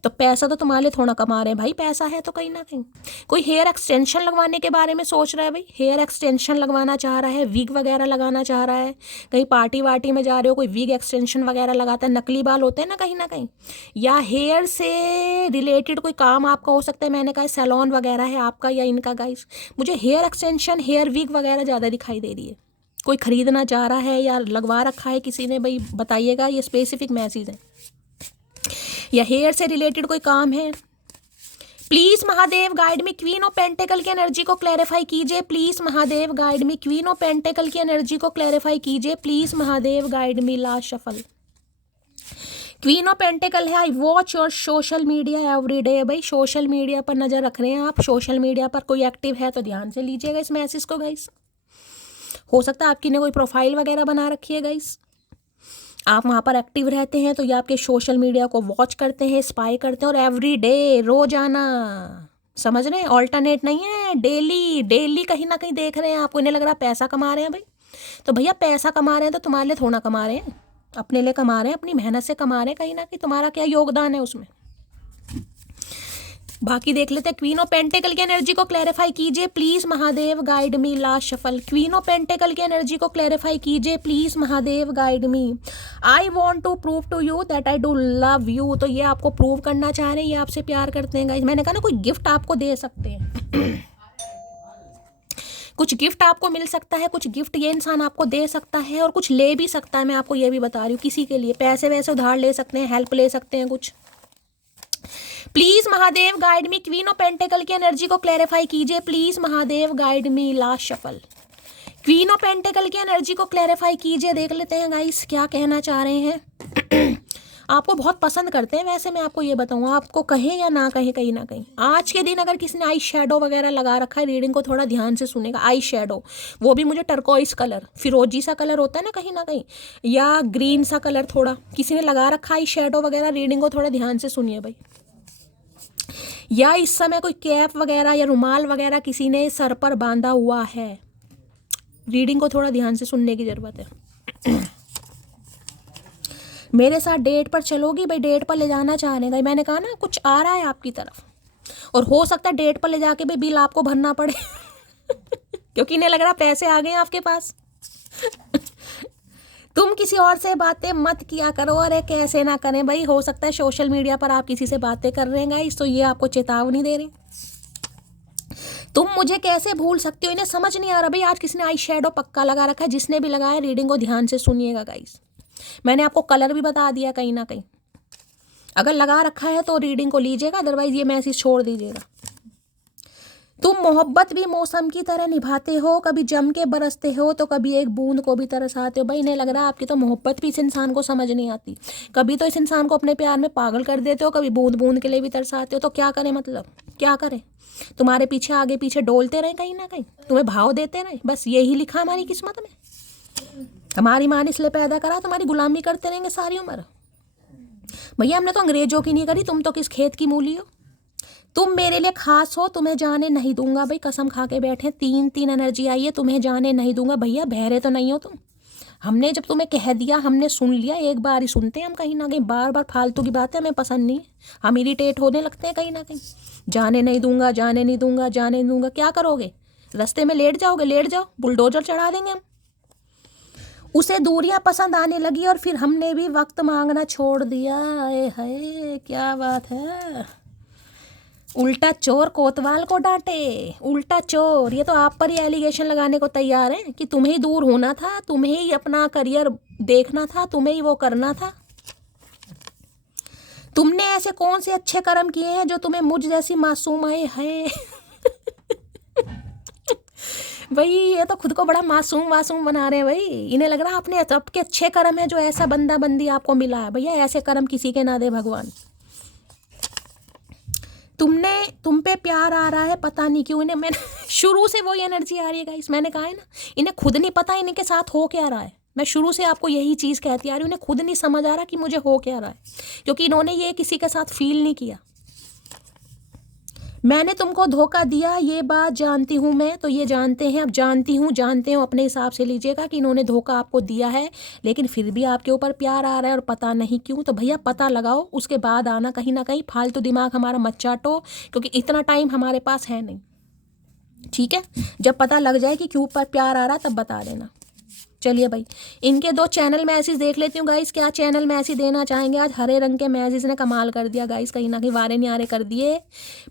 तो पैसा तो तुम्हारे लिए थोड़ा कमा रहे हैं भाई, पैसा है तो कहीं ना कहीं। कोई हेयर एक्सटेंशन लगवाने के बारे में सोच रहा है भाई, हेयर एक्सटेंशन लगवाना चाह रहा है, विग वगैरह लगाना चाह रहा है। कहीं पार्टी वार्टी में जा रहे हो, कोई विग एक्सटेंशन वगैरह लगाता है, नकली बाल होते हैं ना कहीं। या हेयर से रिलेटेड कोई काम आपका हो सकता है। मैंने कहा सैलून वगैरह है आपका या इनका गाइस। मुझे हेयर एक्सटेंशन, हेयर विग वगैरह ज़्यादा दिखाई दे रही है। कोई खरीदना चाह रहा है या लगवा रखा है किसी ने, भाई बताइएगा, ये स्पेसिफिक मैसेज है। या हेयर से रिलेटेड कोई काम है। Please Mahadev guide me, queen of pentacle की एनर्जी को क्लैरिफाई कीजिए please Mahadev guide me, queen of pentacle की एनर्जी को क्लैरिफाई कीजिए please Mahadev guide me. Last shuffle queen of pentacles है। I watch your social media every day. भाई सोशल मीडिया पर नजर रख रहे हैं आप, सोशल मीडिया पर कोई एक्टिव है तो ध्यान से लीजिएगा इस मैसेज को गाइस। हो सकता है आपकी ने कोई प्रोफाइल वगैरह बना रखी है गाइस, आप वहाँ पर एक्टिव रहते हैं, तो ये आपके सोशल मीडिया को वॉच करते हैं, स्पाई करते हैं, और एवरी डे, रोजाना, समझ रहे हैं, ऑल्टरनेट नहीं है, डेली डेली कहीं ना कहीं देख रहे हैं आपको। इन्हें लग रहा है पैसा कमा रहे हैं भाई, तो भैया पैसा कमा रहे हैं तो तुम्हारे लिए थोड़ा कमा रहे हैं, अपने लिए कमा रहे हैं, अपनी मेहनत से कमा रहे हैं, कहीं ना कहीं तुम्हारा क्या योगदान है उसमें। बाकी देख लेते हैं। क्वीन ऑफ पेंटिकल की एनर्जी को क्लैरिफाई कीजिए please Mahadev guide me. Last shuffle queen of pentacle की एनर्जी को क्लैरिफाई कीजिए please Mahadev guide me. I want to prove to you that I do love you. तो ये आपको प्रूव करना चाह रहे हैं, ये आपसे प्यार करते हैं गाइस। मैंने कहा ना कोई गिफ्ट आपको दे सकते हैं कुछ गिफ्ट आपको मिल सकता है, कुछ गिफ्ट ये इंसान आपको दे सकता है, और कुछ ले भी सकता है। मैं आपको ये भी बता रही हूँ, किसी के लिए पैसे वैसे उधार ले सकते हैं, हेल्प ले सकते हैं कुछ। Please Mahadev guide me, queen of pentacle की एनर्जी को क्लैरिफाई कीजिए please Mahadev guide me. Last shuffle queen of pentacle की एनर्जी को क्लैरिफाई कीजिए। देख लेते हैं गाइस क्या कहना चाह रहे हैं आपको बहुत पसंद करते हैं वैसे, मैं आपको ये बताऊँ, आपको कहें या ना कहें, कहीं ना कहीं आज के दिन अगर किसी ने आई शेडो वगैरह लगा रखा है, रीडिंग को थोड़ा ध्यान से सुनेगा। आई शेडो, वो भी मुझे टर्कोइस कलर, फिरोजी सा कलर होता है ना कहीं, या ग्रीन सा कलर थोड़ा किसी ने लगा रखा आई शेडो वगैरह, रीडिंग को थोड़ा ध्यान से सुनिए भाई। या इस समय कोई कैप वगैरह या रुमाल वगैरह किसी ने सर पर बांधा हुआ है, रीडिंग को थोड़ा ध्यान से सुनने की जरूरत है। मेरे साथ डेट पर चलोगी भाई, डेट पर ले जाना चाह रहे हैं। मैंने कहा ना कुछ आ रहा है आपकी तरफ, और हो सकता है डेट पर ले जाके भी बिल आपको भरना पड़े क्योंकि इन्हें लग रहा पैसे आ गए हैं आपके पास तुम किसी और से बातें मत किया करो, अरे कैसे ना करें भाई, हो सकता है सोशल मीडिया पर आप किसी से बातें कर रहे हैं गाइस, तो ये आपको चेतावनी दे रहे। तुम मुझे कैसे भूल सकते हो, इन्हें समझ नहीं आ रहा भाई। आज किसी ने आई शेडो पक्का लगा रखा है, जिसने भी लगाया रीडिंग को ध्यान से सुनिएगा गाइस। मैंने आपको कलर भी बता दिया कहीं ना कहीं, अगर लगा रखा है तो रीडिंग को लीजिएगा, अदरवाइज ये मैसेज छोड़ दीजिएगा। तुम मोहब्बत भी मौसम की तरह निभाते हो, कभी जम के बरसते हो तो कभी एक बूंद को भी तरसाते हो। भाई इन्हें लग रहा है आपकी तो मोहब्बत भी इस इंसान को समझ नहीं आती, कभी तो इस इंसान को अपने प्यार में पागल कर देते हो, कभी बूंद बूंद के लिए भी तरसाते हो। तो क्या करें, मतलब क्या करें, तुम्हारे पीछे आगे पीछे डोलते रहे कहीं ना कहीं, तुम्हें भाव देते रहे, बस यही लिखा हमारी किस्मत में। हमारी माँ ने इसलिए पैदा करा, तुम्हारी गुलामी करते रहेंगे सारी उम्र। भैया हमने तो अंग्रेजों की नहीं करी, तुम तो किस खेत की मूली हो। तुम मेरे लिए खास हो, तुम्हें जाने नहीं दूंगा। भाई कसम खा के बैठे, 3 एनर्जी आई है, तुम्हें जाने नहीं दूंगा। भैया बहरे तो नहीं हो तुम, हमने जब तुम्हें कह दिया हमने सुन लिया। एक बार ही सुनते हैं हम, कहीं ना कहीं बार बार फालतू की बातें हमें पसंद नहीं है, हम इरिटेट होने लगते हैं कहीं ना कहीं। जाने नहीं दूंगा, जाने नहीं दूंगा, जाने नहीं दूंगा, क्या करोगे, रास्ते में लेट जाओगे, लेट जाओ, बुलडोजर चढ़ा देंगे हम। उसे दूरियां पसंद आने लगी और फिर हमने भी वक्त मांगना छोड़ दिया। है क्या बात है, उल्टा चोर कोतवाल को डांटे, उल्टा चोर। ये तो आप पर ही एलिगेशन लगाने को तैयार है कि तुम्हें ही दूर होना था, तुम्हें ही अपना करियर देखना था, तुम्हें ही वो करना था। तुमने ऐसे कौन से अच्छे कर्म किए हैं जो तुम्हें मुझ जैसी मासूम आए है भाई ये तो खुद को बड़ा मासूम मासूम बना रहे हैं भाई। इन्हें लग रहा है आपने सबके अच्छे कर्म है जो ऐसा बंदा बंदी आपको मिला है। भैया ऐसे कर्म किसी के ना दे भगवान। तुम पे प्यार आ रहा है, पता नहीं क्यों इन्हें, मैंने शुरू से वही एनर्जी आ रही है गाइस। मैंने कहा है ना, इन्हें खुद नहीं पता इनके साथ हो क्या रहा है। मैं शुरू से आपको यही चीज़ कहती आ रही हूँ, इन्हें खुद नहीं समझ आ रहा कि मुझे हो क्या रहा है, क्योंकि इन्होंने ये किसी के साथ फील नहीं किया। मैंने तुमको धोखा दिया, ये बात जानती हूँ मैं, तो ये जानते हैं, अब जानती हूँ, जानते हो अपने हिसाब से लीजिएगा कि इन्होंने धोखा आपको दिया है, लेकिन फिर भी आपके ऊपर प्यार आ रहा है और पता नहीं क्यों। तो भैया पता लगाओ, उसके बाद आना कहीं ना कहीं, फालतू दिमाग हमारा मत चाटो, क्योंकि इतना टाइम हमारे पास है नहीं। ठीक है, जब पता लग जाए कि क्यों पर प्यार आ रहा तब बता देना। चलिए भाई, इनके 2 चैनल मैसेज देख लेती हूँ गाइस, क्या चैनल मैसेज देना चाहेंगे। आज हरे रंग के मैसेज ने कमाल कर दिया गाइस, कहीं ना कहीं वारे न्यारे कर दिए।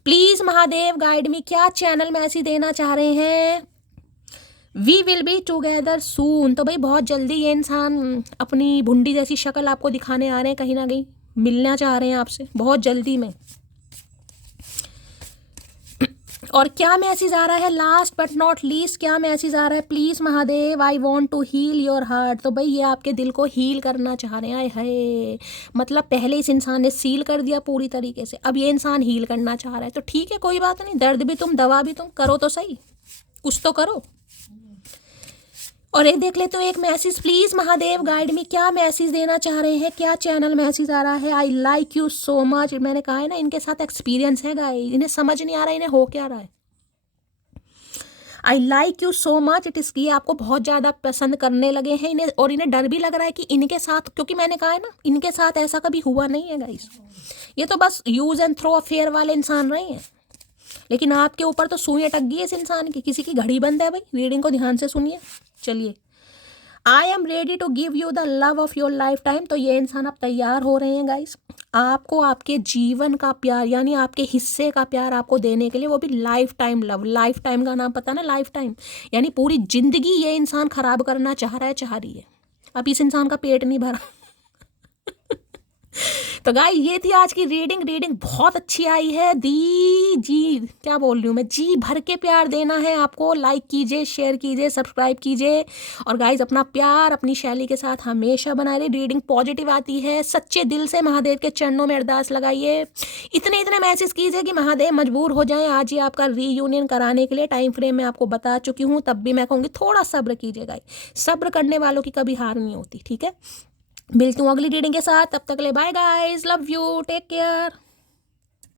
प्लीज़ महादेव गाइड मी, क्या चैनल मैसेज देना चाह रहे हैं। वी विल बी टुगेदर सून, तो भाई बहुत जल्दी ये इंसान अपनी भुंडी जैसी शक्ल आपको दिखाने आ रहे हैं, कहीं ना कहीं मिलना चाह रहे हैं आपसे बहुत जल्दी में। और क्या मैसेज आ रहा है, लास्ट बट नॉट लीस्ट क्या मैसेज आ रहा है, please Mahadev I want to heal your heart. तो भाई ये आपके दिल को हील करना चाह रहे हैं। आए हाय, मतलब पहले इस इंसान ने सील कर दिया पूरी तरीके से, अब ये इंसान हील करना चाह रहा है। तो ठीक है, कोई बात नहीं, दर्द भी तुम, दवा भी तुम, करो तो सही, कुछ तो करो। और एक देख लेते हो एक मैसेज, प्लीज़ महादेव गाइड मी, क्या मैसेज देना चाह रहे हैं, क्या चैनल मैसेज आ रहा है। I like you so much. मैंने कहा है ना, इनके साथ एक्सपीरियंस है गाइस, इन्हें समझ नहीं आ रहा इन्हें हो क्या रहा है। I like you so much, it is की आपको बहुत ज़्यादा पसंद करने लगे हैं इन्हें, और इन्हें डर भी लग रहा है कि इनके साथ, क्योंकि मैंने कहा है ना इनके साथ ऐसा कभी हुआ नहीं है गाइस, ये तो बस यूज़ एंड थ्रो अफेयर वाले इंसान रहे हैं। लेकिन आपके ऊपर तो सुई अटक गई है इस इंसान की, किसी की घड़ी बंद है भाई। रीडिंग को ध्यान से सुनिए। चलिए, I am ready to give you the love of your lifetime. तो ये इंसान अब तैयार हो रहे हैं गाइस, आपको आपके जीवन का प्यार, यानी आपके हिस्से का प्यार आपको देने के लिए, वो भी life time love. Life time का नाम पता ना, लाइफ टाइम यानी पूरी जिंदगी ये इंसान खराब करना चाह रहा है, चाह रही है। अब इस इंसान का पेट नहीं भरा तो गाइस ये थी आज की रीडिंग बहुत अच्छी आई है। जी क्या बोल रही हूँ मैं, जी भर के प्यार देना है आपको। लाइक कीजिए, शेयर कीजिए, सब्सक्राइब कीजिए, और गाइस अपना प्यार अपनी शैली के साथ हमेशा बनाए रहिए। रीडिंग पॉजिटिव आती है, सच्चे दिल से महादेव के चरणों में अरदास लगाइए। इतने मैसेज कीजिए कि महादेव मजबूर हो जाएं आज ही आपका रीयूनियन कराने के लिए। टाइम फ्रेम मैं आपको बता चुकी हूँ, तब भी मैं कहूँगी थोड़ा सब्र कीजिए गाइस, सब्र करने वालों की कभी हार नहीं होती। ठीक है, मिलती हूँ अगली रीडिंग के साथ, तब तक ले bye guys, love you, take care.